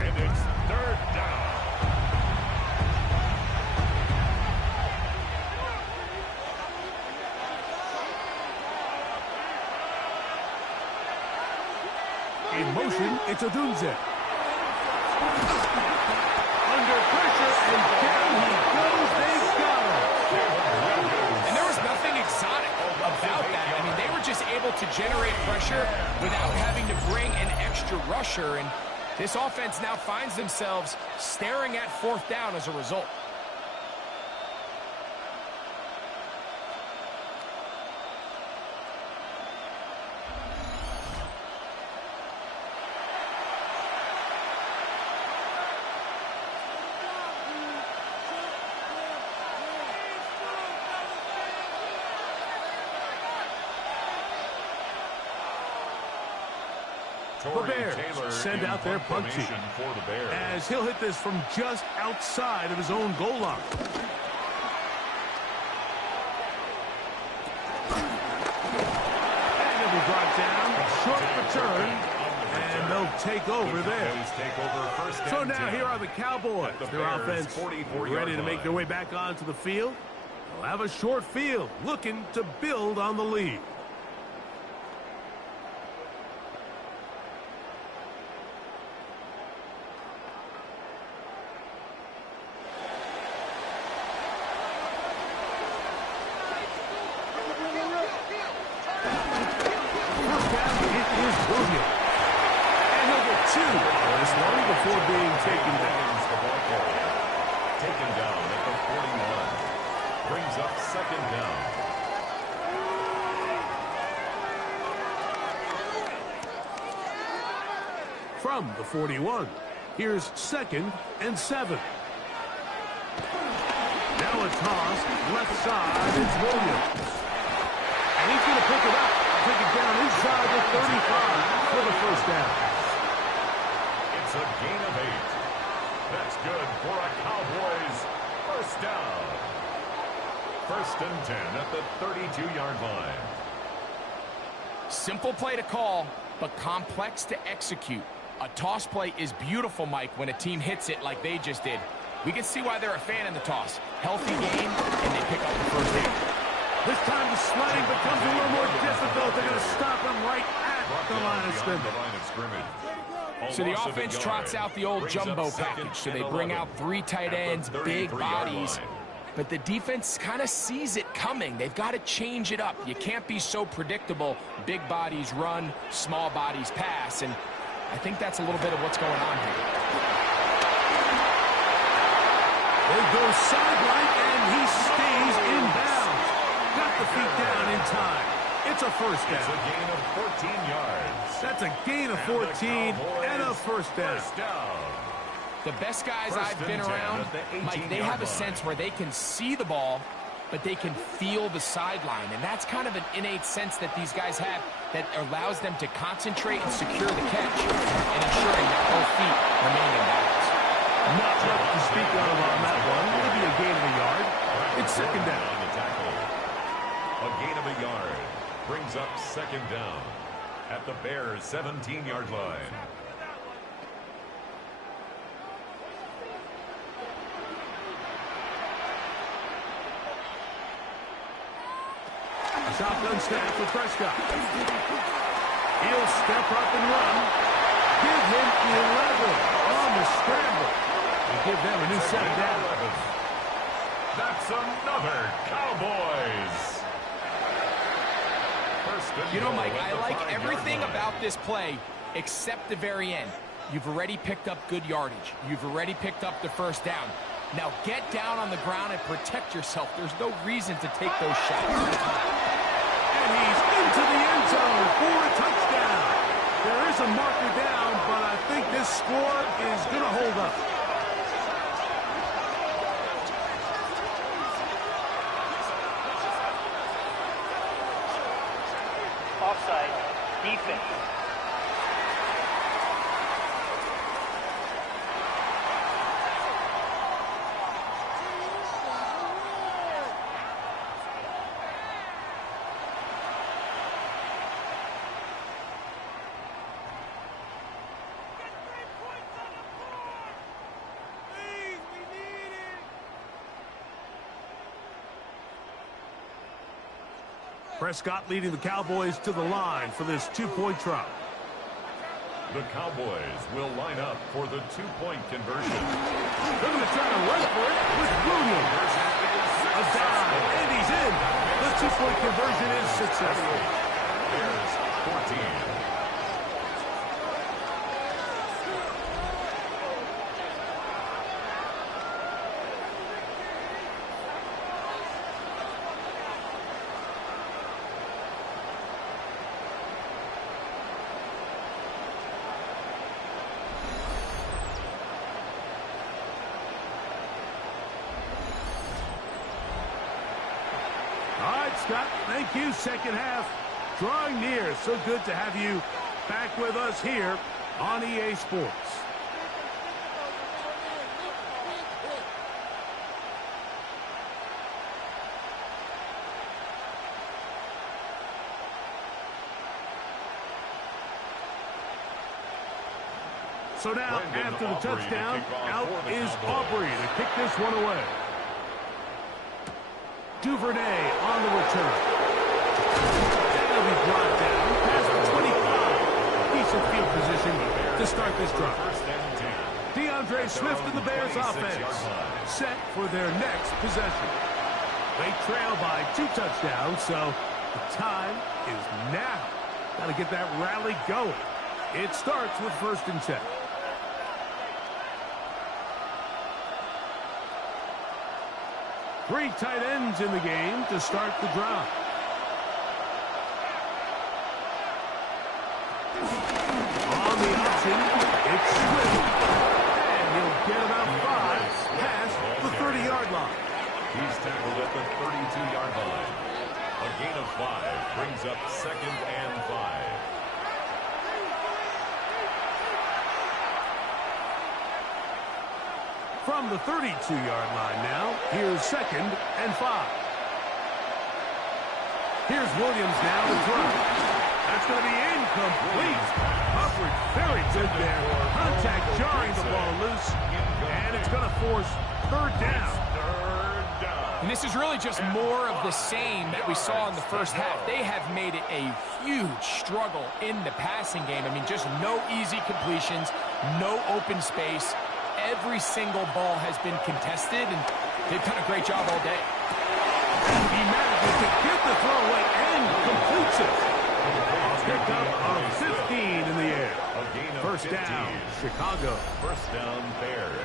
And it's 3rd down. In motion, it's Odunze. Under pressure, and down he goes. They got him. And there was nothing exotic about that. I mean, they were just able to generate pressure without having to bring an extra rusher. And this offense now finds themselves staring at 4th down as a result. The Bears send out their punt team as he'll hit this from just outside of his own goal line. And he'll be brought down. A short return. And they'll take over there. So now here are the Cowboys. Their offense ready to make their way back onto the field. They'll have a short field looking to build on the lead. Before being taken down. Taken down at the 41. Brings up second down. From the 41, here's 2nd and 7. Now a toss, left side, it's Williams. And he's going to pick it up. Take it down inside the 35 for the first down. It's a gain of 8. That's good for a Cowboys first down. 1st and 10 at the 32-yard line. Simple play to call, but complex to execute. A toss play is beautiful, Mike, when a team hits it like they just did. We can see why they're a fan in the toss. Healthy game, and they pick up the first down. This time the sledding becomes a little more difficult. They're going to stop him right at the line of scrimmage. So the offense trots out the old jumbo package. So they bring out 3 tight ends, big bodies. But the defense kind of sees it coming. They've got to change it up. You can't be so predictable. Big bodies run, small bodies pass. And I think that's a little bit of what's going on here. They go sideline, and he stays in bounds. Got the feet down in time. It's a first down. It's a gain of 14 yards. That's a gain of 14 and a first down. The best guys I've been around, Mike, they have a sense where they can see the ball, but they can feel the sideline. And that's kind of an innate sense that these guys have that allows them to concentrate and secure the catch and ensuring that both feet remain in bounds. Not much to speak of on that one. Maybe a gain of a yard. It's second down. A gain of a yard brings up second down at the Bears' 17-yard line. Shotgun snap for Prescott. He'll step up and run. Give him 11 on the scramble. And give them a new set of downs. That's another Cowboys. You know, Mike, I like everything about this play except the very end. You've already picked up good yardage. You've already picked up the first down. Now get down on the ground and protect yourself. There's no reason to take those shots. And he's into the end zone for a touchdown. There is a marker down, but I think this score is going to hold up. Offside, defense. Prescott leading the Cowboys to the line for this two-point try. The Cowboys will line up for the two-point conversion. They're going to try to run for it with Williams. A dive, and he's in. The two-point conversion is successful. Bears 14. All right, Scott, thank you. Second half drawing near. So good to have you back with us here on EA Sports. So now, after the touchdown, out is Aubrey to kick this one away. Duvernay on the return. That'll be brought down past the 25. Decent field position to start this drive. DeAndre Swift and the Bears offense set for their next possession. They trail by 2 touchdowns, so the time is now. Got to get that rally going. It starts with 1st and 10. Three tight ends in the game to start the drive. On the option, it's Swift. And he'll get about 5 past the 30-yard line. He's tackled at the 32-yard line. A gain of 5 brings up 2nd and 5. From the 32-yard line now, here's 2nd and 5. Here's Williams now to throw. That's going to be incomplete. Coverage very good there. Contact jarring the ball loose. And it's going to force 3rd down. And this is really just more of the same that we saw in the first half. They have made it a huge struggle in the passing game. I mean, just no easy completions, no open space. Every single ball has been contested, and they've done a great job all day. He manages to get the throw away and completes it. Picked up of 15 in the air. First down, Chicago. First down, Bears.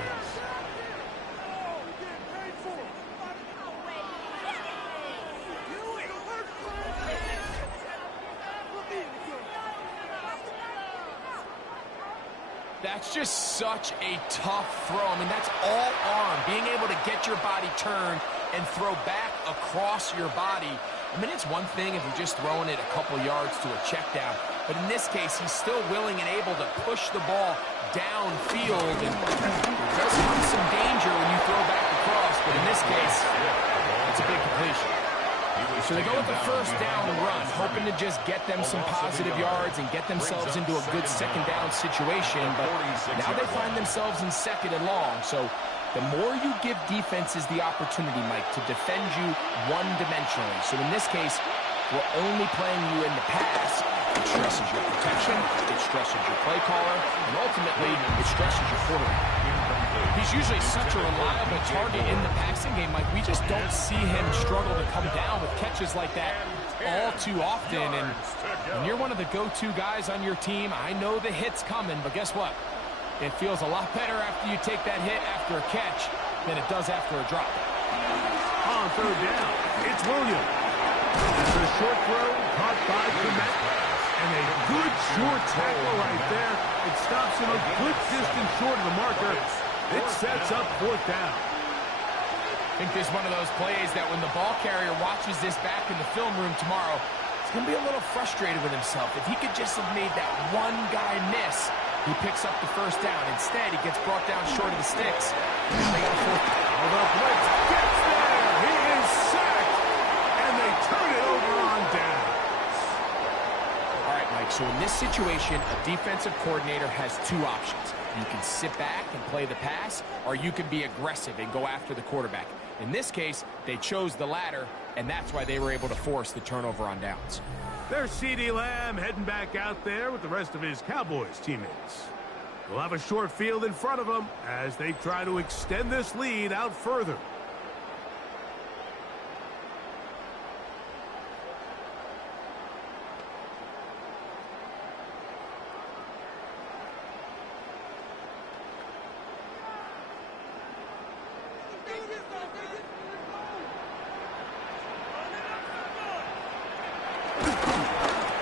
That's just such a tough throw. I mean, that's all arm. Being able to get your body turned and throw back across your body. I mean, it's one thing if you're just throwing it a couple yards to a check down. But in this case, he's still willing and able to push the ball downfield. And there does come some danger when you throw back across. But in this case, it's a big completion. So they go with the first down run, hoping to just get them some positive yards and get themselves into a good 2nd down situation. But now they find themselves in 2nd and long. So the more you give defenses the opportunity, Mike, to defend you one-dimensionally. So in this case, we're only playing you in the pass. It stresses your protection, it stresses your play caller, and ultimately, it stresses your quarterback. He's usually such a reliable target in the passing game, Mike. We just don't see him struggle to come down with catches like that all too often. And when you're one of the go-to guys on your team, I know the hit's coming, but guess what? It feels a lot better after you take that hit after a catch than it does after a drop. On 3rd down, it's Williams. It's a short throw caught by Komet. And a good short tackle right there. It stops him a good distance short of the marker. It sets up 4th down. I think this is one of those plays that when the ball carrier watches this back in the film room tomorrow, he's going to be a little frustrated with himself. If he could just have made that one guy miss, he picks up the 1st down. Instead, he gets brought down short of the sticks. And they got a 4th down. The blitz gets there. He is sacked. And they turn it over on down. All right, Mike, so in this situation, a defensive coordinator has 2 options. You can sit back and play the pass, or you can be aggressive and go after the quarterback. In this case, they chose the latter, and that's why they were able to force the turnover on downs. There's CeeDee Lamb heading back out there with the rest of his Cowboys teammates. We'll have a short field in front of them as they try to extend this lead out further.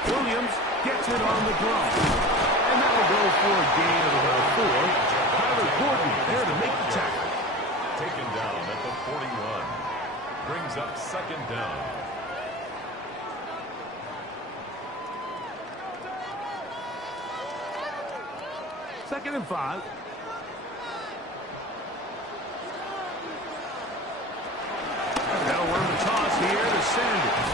Williams gets it on the draw. And that'll go for a gain of about 4. Tyler Gordon there to make the tackle. Taken down at the 41. Brings up 2nd down. 2nd and 5. They'll run the toss here to Sanders.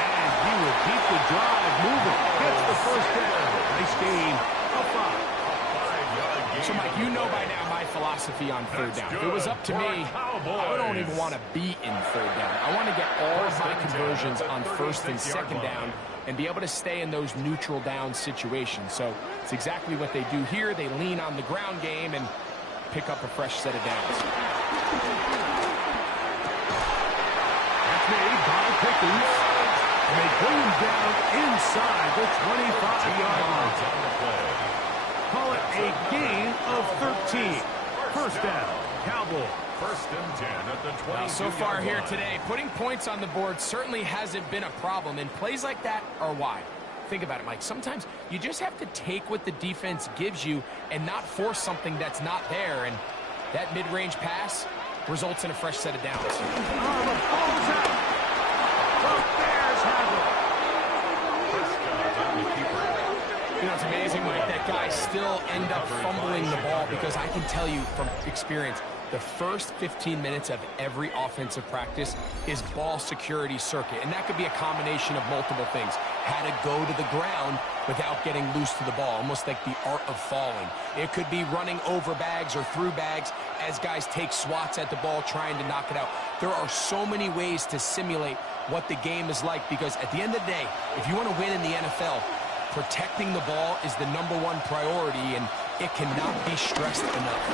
And he will keep the drive moving. Gets the first down. Nice gain of 5. So, Mike, you know by now my philosophy on third down. If it was up to me, I don't even want to be in third down. I want to get all of my conversions on 1st and 2nd down and be able to stay in those neutral down situations. So it's exactly what they do here. They lean on the ground game and pick up a fresh set of downs. That's made by Pickens. And they bring him down inside the 25-yard line. Call it a gain of 13. First down, Cowboys. 1st and 10 at the 20. Now, so far here today, putting points on the board certainly hasn't been a problem, and plays like that are why. Think about it, Mike. Sometimes you just have to take what the defense gives you and not force something that's not there, and that mid-range pass results in a fresh set of downs. Oh, the ball's out. The Bears have it. You know, it's amazing, Mike, that guys still end up fumbling the ball, because I can tell you from experience, the first 15 minutes of every offensive practice is ball security circuit, and that could be a combination of multiple things. How to go to the ground without getting loose to the ball, almost like the art of falling. It could be running over bags or through bags as guys take swats at the ball trying to knock it out. There are so many ways to simulate what the game is like, because at the end of the day, if you want to win in the NFL, protecting the ball is the #1 priority, and it cannot be stressed enough.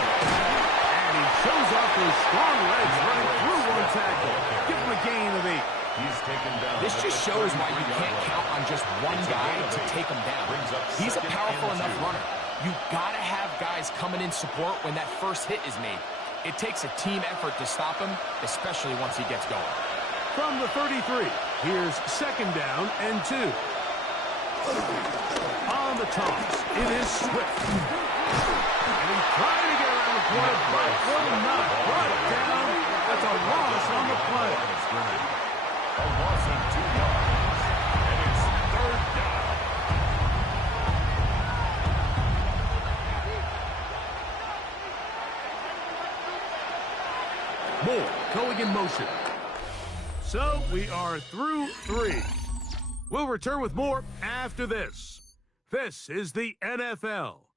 And he shows off his strong legs running through one tackle. Give him a gain of 8. He's taken down. This just shows why you can't count on just one guy to take him down. He's a powerful enough runner. You got to have guys coming in support when that first hit is made. It takes a team effort to stop him, especially once he gets going. From the 33, here's 2nd down and 2. On the toss, it is Swift. And he's trying to get around the corner, but will not. Brought down. That's a loss on the play. A loss of 2 yards. And it's 3rd down. Moore going in motion. So we are through 3. We'll return with more after this. This is the NFL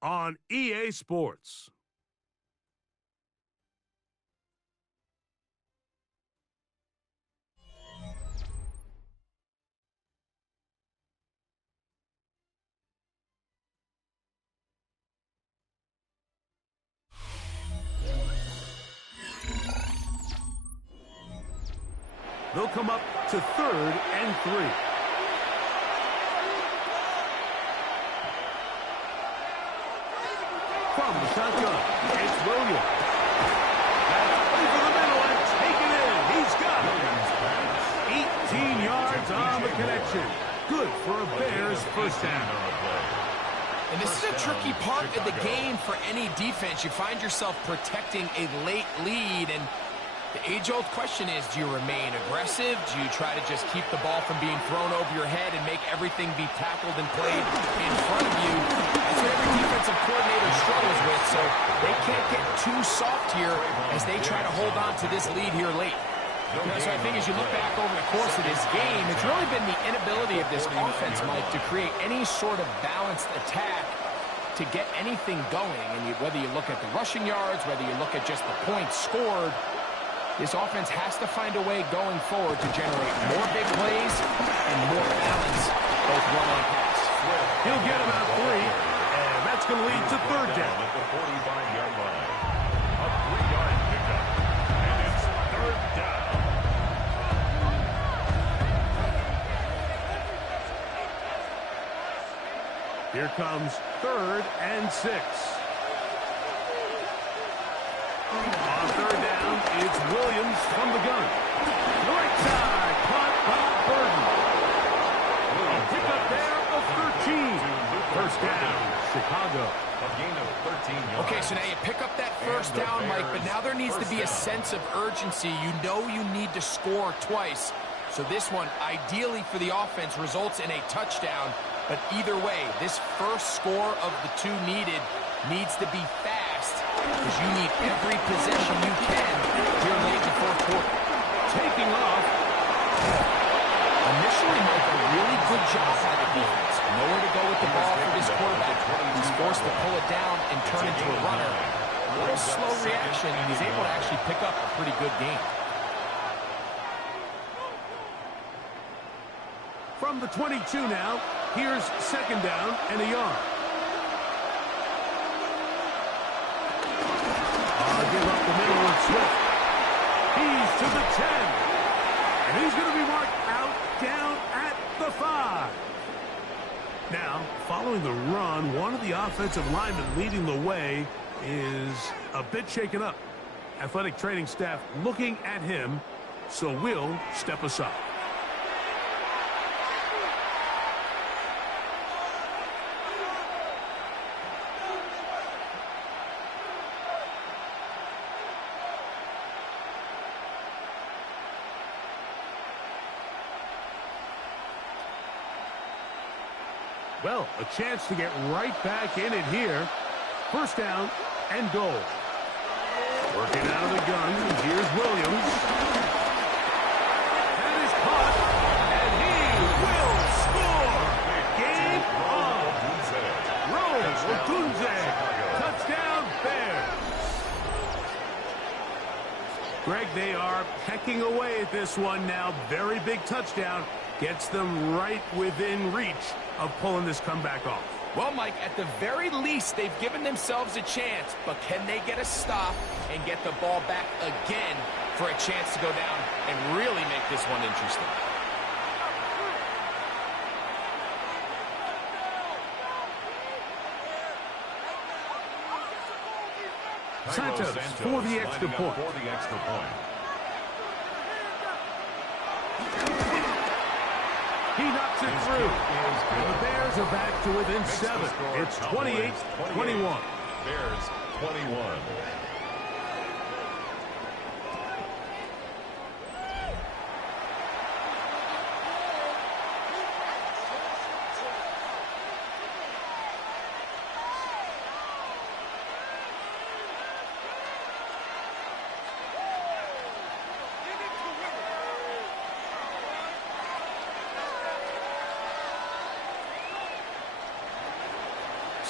on EA Sports. They'll come up to 3rd and 3. From the shotgun, it's Williams. That's over the middle and taken in. He's got it. 18 yards on the connection. Good for a Bears first down. And this is a tricky part of the game for any defense. You find yourself protecting a late lead, and the age-old question is, do you remain aggressive? Do you try to just keep the ball from being thrown over your head and make everything be tackled and played in front of you? That's what every defensive coordinator struggles with, so they can't get too soft here as they try to hold on to this lead here late. You know, so I think as you look back over the course of this game, it's really been the inability of this offense, Mike, to create any sort of balanced attack to get anything going. And whether you look at the rushing yards, whether you look at just the points scored, this offense has to find a way going forward to generate more big plays and more balance, both run and pass. He'll get about 3, and that's going to lead to 3rd down. At the 45-yard line. A 3-yard pickup. And it's 3rd down. Here comes 3rd and 6. On 3rd down, it's Williams from the gun. Right side, caught by Burton. A pickup there of 13. First down, Chicago. A gain of 13 yards. Okay, so now you pick up that first down, Mike, but now there needs to be a sense of urgency. You know you need to score twice. So this one, ideally for the offense, results in a touchdown. But either way, this first score of the two needs to be fast, because you need every possession you can here late in the fourth quarter. Taking off. Initially, Mike, a really good job by the defense. Nowhere to go with the ball for this quarterback. He's forced to pull it down and turn into a runner. A little slow reaction, and he's able to actually pick up a pretty good game. From the 22 now, here's second down and a yard. Give up the middle with Swift. He's to the 10. And he's going to be marked out down at the 5. Now, following the run, one of the offensive linemen leading the way is a bit shaken up. Athletic training staff looking at him, so we'll step aside. Well, a chance to get right back in it here. First down and goal. Working out of the gun. Here's Williams. That is caught. And he will score. Game on. Rose Odunze. Touchdown Bears. Greg, they are pecking away at this one now. Very big touchdown. Gets them right within reach of pulling this comeback off. Well, Mike, at the very least, they've given themselves a chance, but can they get a stop and get the ball back again for a chance to go down and really make this one interesting? Santos for the extra point. He knocks it through. And the Bears are back to within 7. It's 28-21. Bears 21.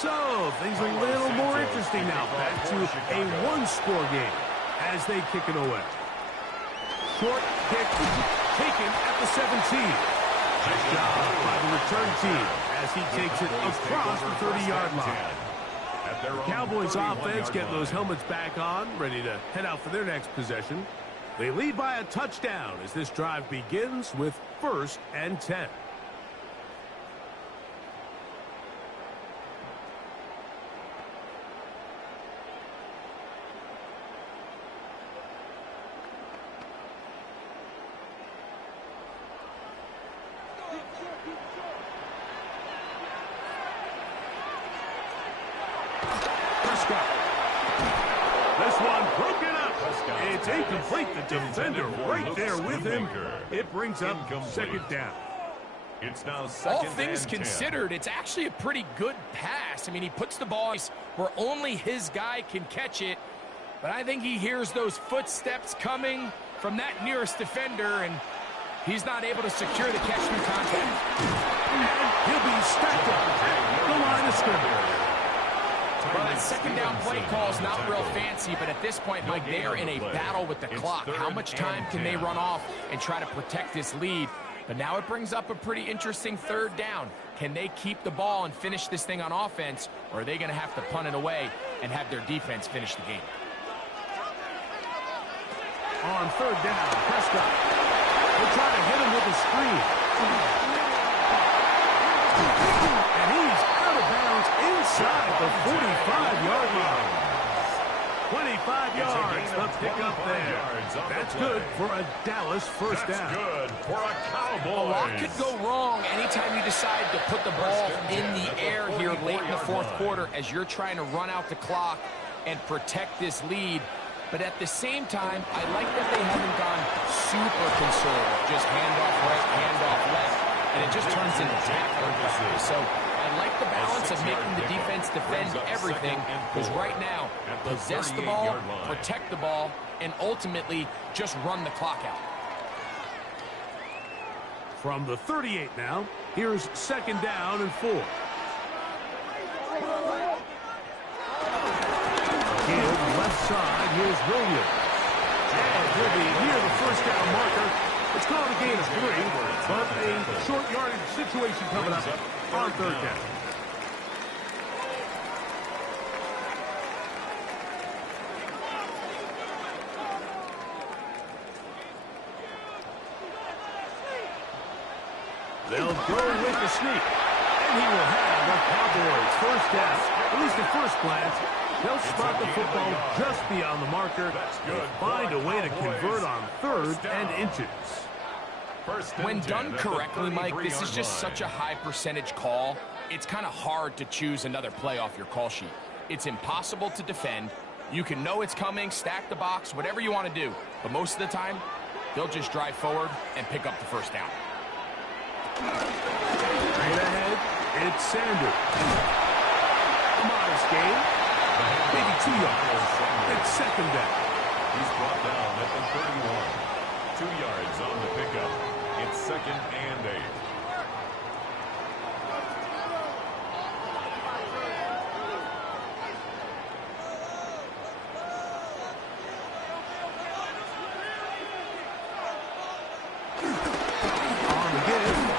So, things a little more interesting now. Back to a one-score game as they kick it away. Short kick taken at the 17. Nice job by the return team as he takes it across the 30-yard line. The Cowboys offense getting those helmets back on, ready to head out for their next possession. They lead by a touchdown as this drive begins with 1st and 10. This one broken up. It's incomplete. The defender right there with him. It brings up second down. It's now all things considered, it's actually a pretty good pass. I mean, he puts the ball where only his guy can catch it. But I think he hears those footsteps coming from that nearest defender, and he's not able to secure the catch through contact. And he'll be stacked up at the line of scrimmage. Well, that second down play call is not real fancy, but at this point, Mike, they are in a battle with the clock. How much time can they run off and try to protect this lead? But now it brings up a pretty interesting third down. Can they keep the ball and finish this thing on offense, or are they going to have to punt it away and have their defense finish the game? On third down, Prescott will try to hit him with a screen. And he's out of bounds inside the 45-yard line. 25 yards, the pickup there. That's good for a Dallas first down. That's good for a Cowboys. A lot could go wrong anytime you decide to put the ball in the air here late in the fourth quarter as you're trying to run out the clock and protect this lead. But at the same time, I like that they haven't gone super conservative. Just handoff right, handoff left, and it just turns into tackling practice. So I like the balance of making the defense defend everything, because right now, possess the ball, protect the ball, and ultimately just run the clock out. From the 38 now, here's 2nd down and 4. Give left side, here's Williams. And he'll be near the 1st down marker. It's called a gain of 3, but a short yardage situation coming up on 3rd down. They'll go with the sneak. And he will have the Cowboys 1st down. At least at first glance, they'll spot the football just beyond the marker. They'll find a way to convert on 3rd and inches. When done correctly, Mike, this is just such a high percentage call. It's kind of hard to choose another play off your call sheet. It's impossible to defend. You can know it's coming, stack the box, whatever you want to do. But most of the time, they'll just drive forward and pick up the 1st down. Straight ahead, it's Sanders. A modest gain, maybe 2 yards. It's 2nd down. He's brought down at the 31. 2 yards on the pickup. It's 2nd and 8.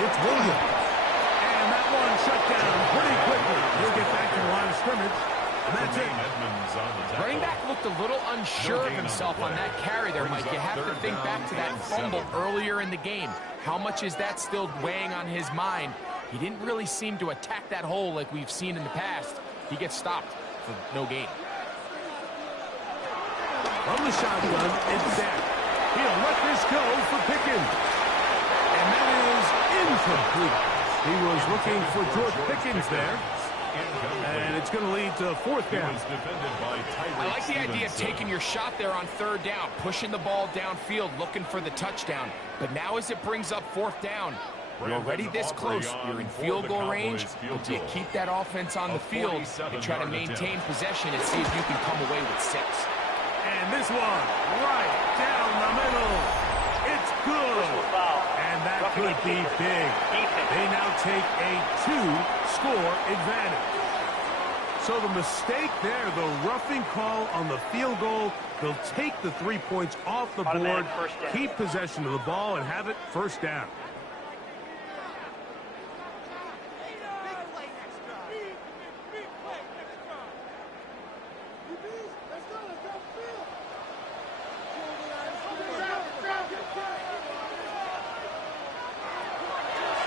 It's Williams. And that one shut down pretty quickly. He'll get back to the line of scrimmage. And that's it. Running back looked a little unsure of himself on that carry there, Mike. You have to think back to that fumble earlier in the game. How much is that still weighing on his mind? He didn't really seem to attack that hole like we've seen in the past. He gets stopped for no gain. From the shotgun, it's Dak. He'll let this go for Pickens. And that is incomplete. He was looking for George Pickens there. And it's going to lead to 4th down. I like the idea of taking your shot there on 3rd down, pushing the ball downfield, looking for the touchdown. But now as it brings up 4th down, you're already this close. You're in field goal range. Do you keep that offense on the field and try to maintain possession and see if you can come away with 6? And this one, right down the middle. It's good. And that could be big. They now take a 2-score advantage. So the mistake there, the roughing call on the field goal, they'll take the 3 points off the board, keep possession of the ball, and have it 1st down.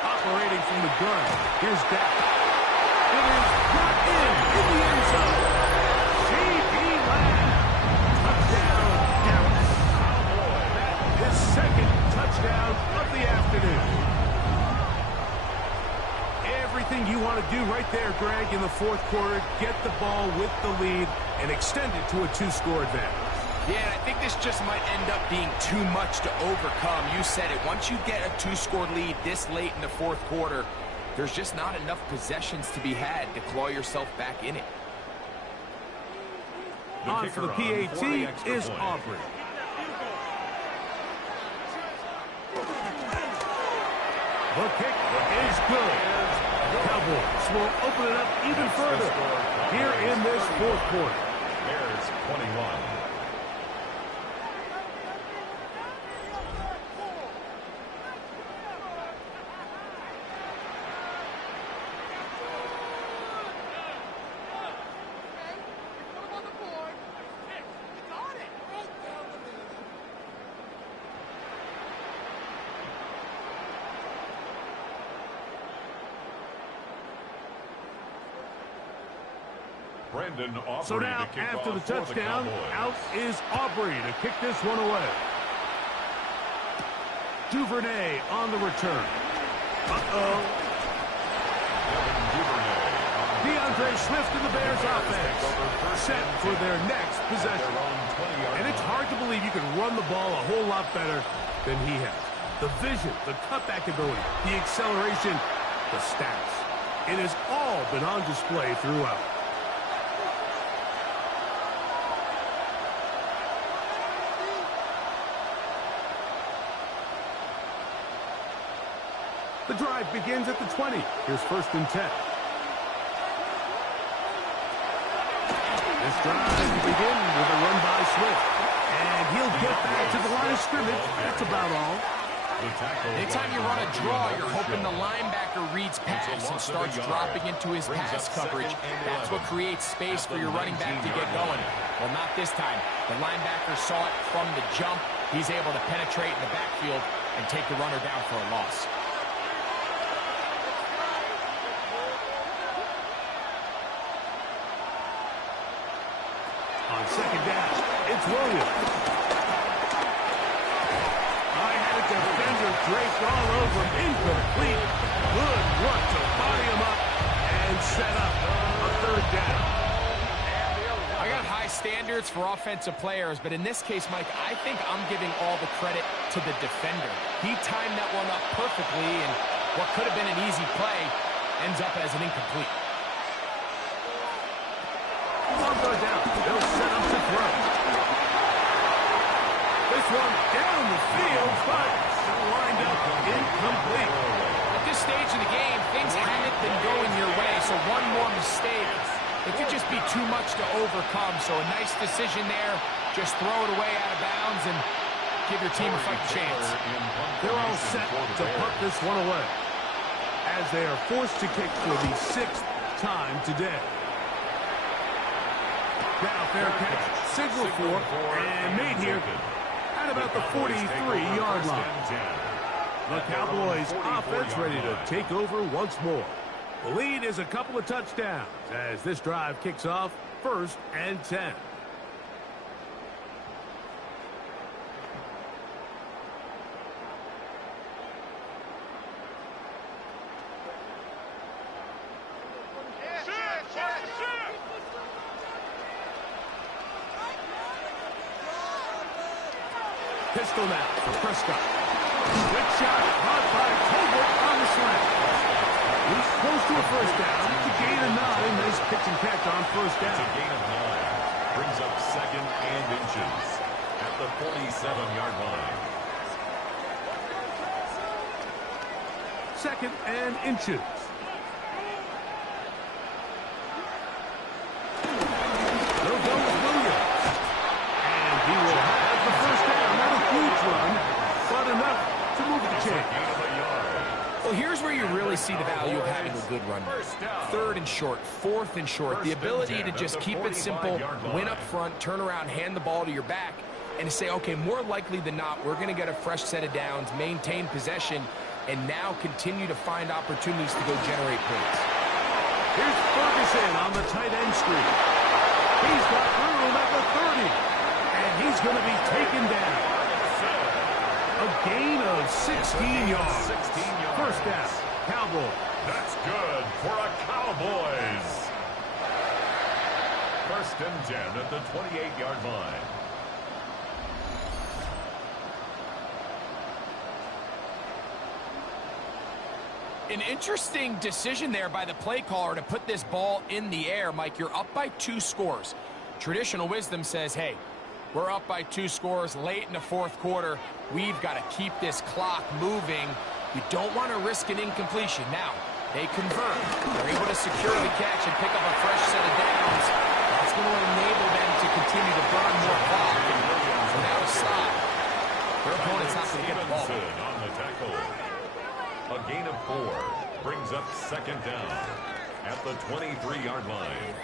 Operating from the gun, here's Dak. It is brought in the end zone. C.D. Lamb, touchdown, Dallas. That is 2nd touchdown of the afternoon. Everything you want to do right there, Greg, in the 4th quarter, get the ball with the lead and extend it to a 2-score advantage. Yeah, and I think this just might end up being too much to overcome. You said it. Once you get a 2-score lead this late in the 4th quarter, there's just not enough possessions to be had to claw yourself back in it. On for the PAT is Aubrey. The kick is good. The Cowboys will open it up even further here in this 4th quarter. There's 21. So now, after the touchdown, out is Aubrey to kick this one away. Duvernay on the return. DeAndre DeAndre Swift and the Bears offense set for their next possession. And it's hard to believe you can run the ball a whole lot better than he has. The vision, the cutback ability, the acceleration, the stats. It has all been on display throughout. The drive begins at the 20. Here's 1st and 10. This drive will begin with a run by Swift. And he'll get back to the line of scrimmage. That's about all. Anytime you run a draw, you're hoping the linebacker reads pass and starts dropping into his pass coverage. That's what creates space for your running back to get going. Well, not this time. The linebacker saw it from the jump. He's able to penetrate in the backfield and take the runner down for a loss. On 2nd down, it's Williams. I had a defender draped all over him. Incomplete. Good work to body him up and set up a 3rd down. I got high standards for offensive players, but in this case, Mike, I think I'm giving all the credit to the defender. He timed that one up perfectly, and what could have been an easy play ends up as an incomplete. On 3rd down, they'll set up to throw. This one down the field, but lined up incomplete. At this stage of the game, things haven't been going your way, so one more mistake, it could just be too much to overcome. So a nice decision there. Just throw it away out of bounds and give your team a fighting chance. They're all set to put this one away as they are forced to kick for the 6th time today. Now fair catch, signal for, and made here at about the 43-yard line. The Cowboys offense ready to take over once more. The lead is a couple of touchdowns as this drive kicks off 1st and 10. Pistol now for Prescott. Quick shot, caught by Tolbert on the slant. He's close to a 1st down. It's a gain of 9. Nice pitch and catch on 1st down. It's a gain of 9. Brings up 2nd and inches at the 47-yard line. 2nd and inches. They'll go with Williams. And he will have the 1st down. Not a huge run, but enough to move the chain. Well, here's where you really see the value of having a good run. 3rd and short, 4th and short. The ability to just keep it simple, win up front, turn around, hand the ball to your back, and to say, okay, more likely than not, we're going to get a fresh set of downs, maintain possession, and now continue to find opportunities to go generate points. Here's Ferguson on the tight end screen. He's got room at the 30, and he's going to be taken down. A gain of 16 yards. 1st down, Cowboys. That's good for a Cowboys. 1st and 10 at the 28-yard line. An interesting decision there by the play caller to put this ball in the air. Mike, you're up by 2 scores. Traditional wisdom says, hey, we're up by 2 scores late in the 4th quarter. We've got to keep this clock moving. You don't want to risk an incompletion. Now, they convert. They're able to secure the catch and pick up a fresh set of downs. That's going to enable them to continue to burn more clock. And without a stop, their opponent's not going to get the ball. On the tackle. A gain of 4 brings up 2nd down at the 23-yard line.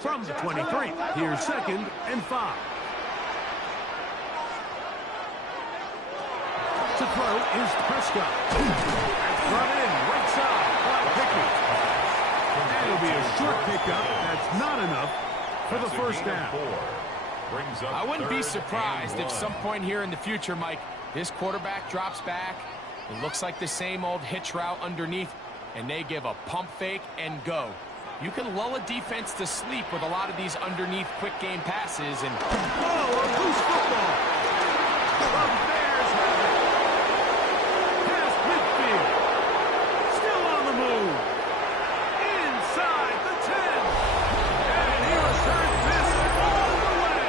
From the 23, here's 2nd and 5. To throw is Prescott. Brought in, right side, by Pickett. And it'll be a short pickup. That's not enough for the 1st down. I wouldn't be surprised if some point here in the future, Mike, this quarterback drops back. It looks like the same old hitch route underneath. And they give a pump fake and go. You can lull a defense to sleep with a lot of these underneath quick game passes. And oh, a loose football. The Bears have it. Past midfield. Still on the move. Inside the 10. And he returns this all the way.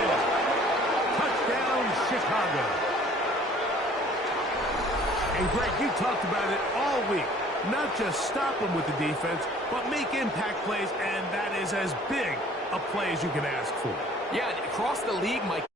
Touchdown, Chicago. And Greg, you talked about it all week. Not just stop them with the defense, but make impact plays, and that is as big a play as you can ask for. yeah, across the league, Mike.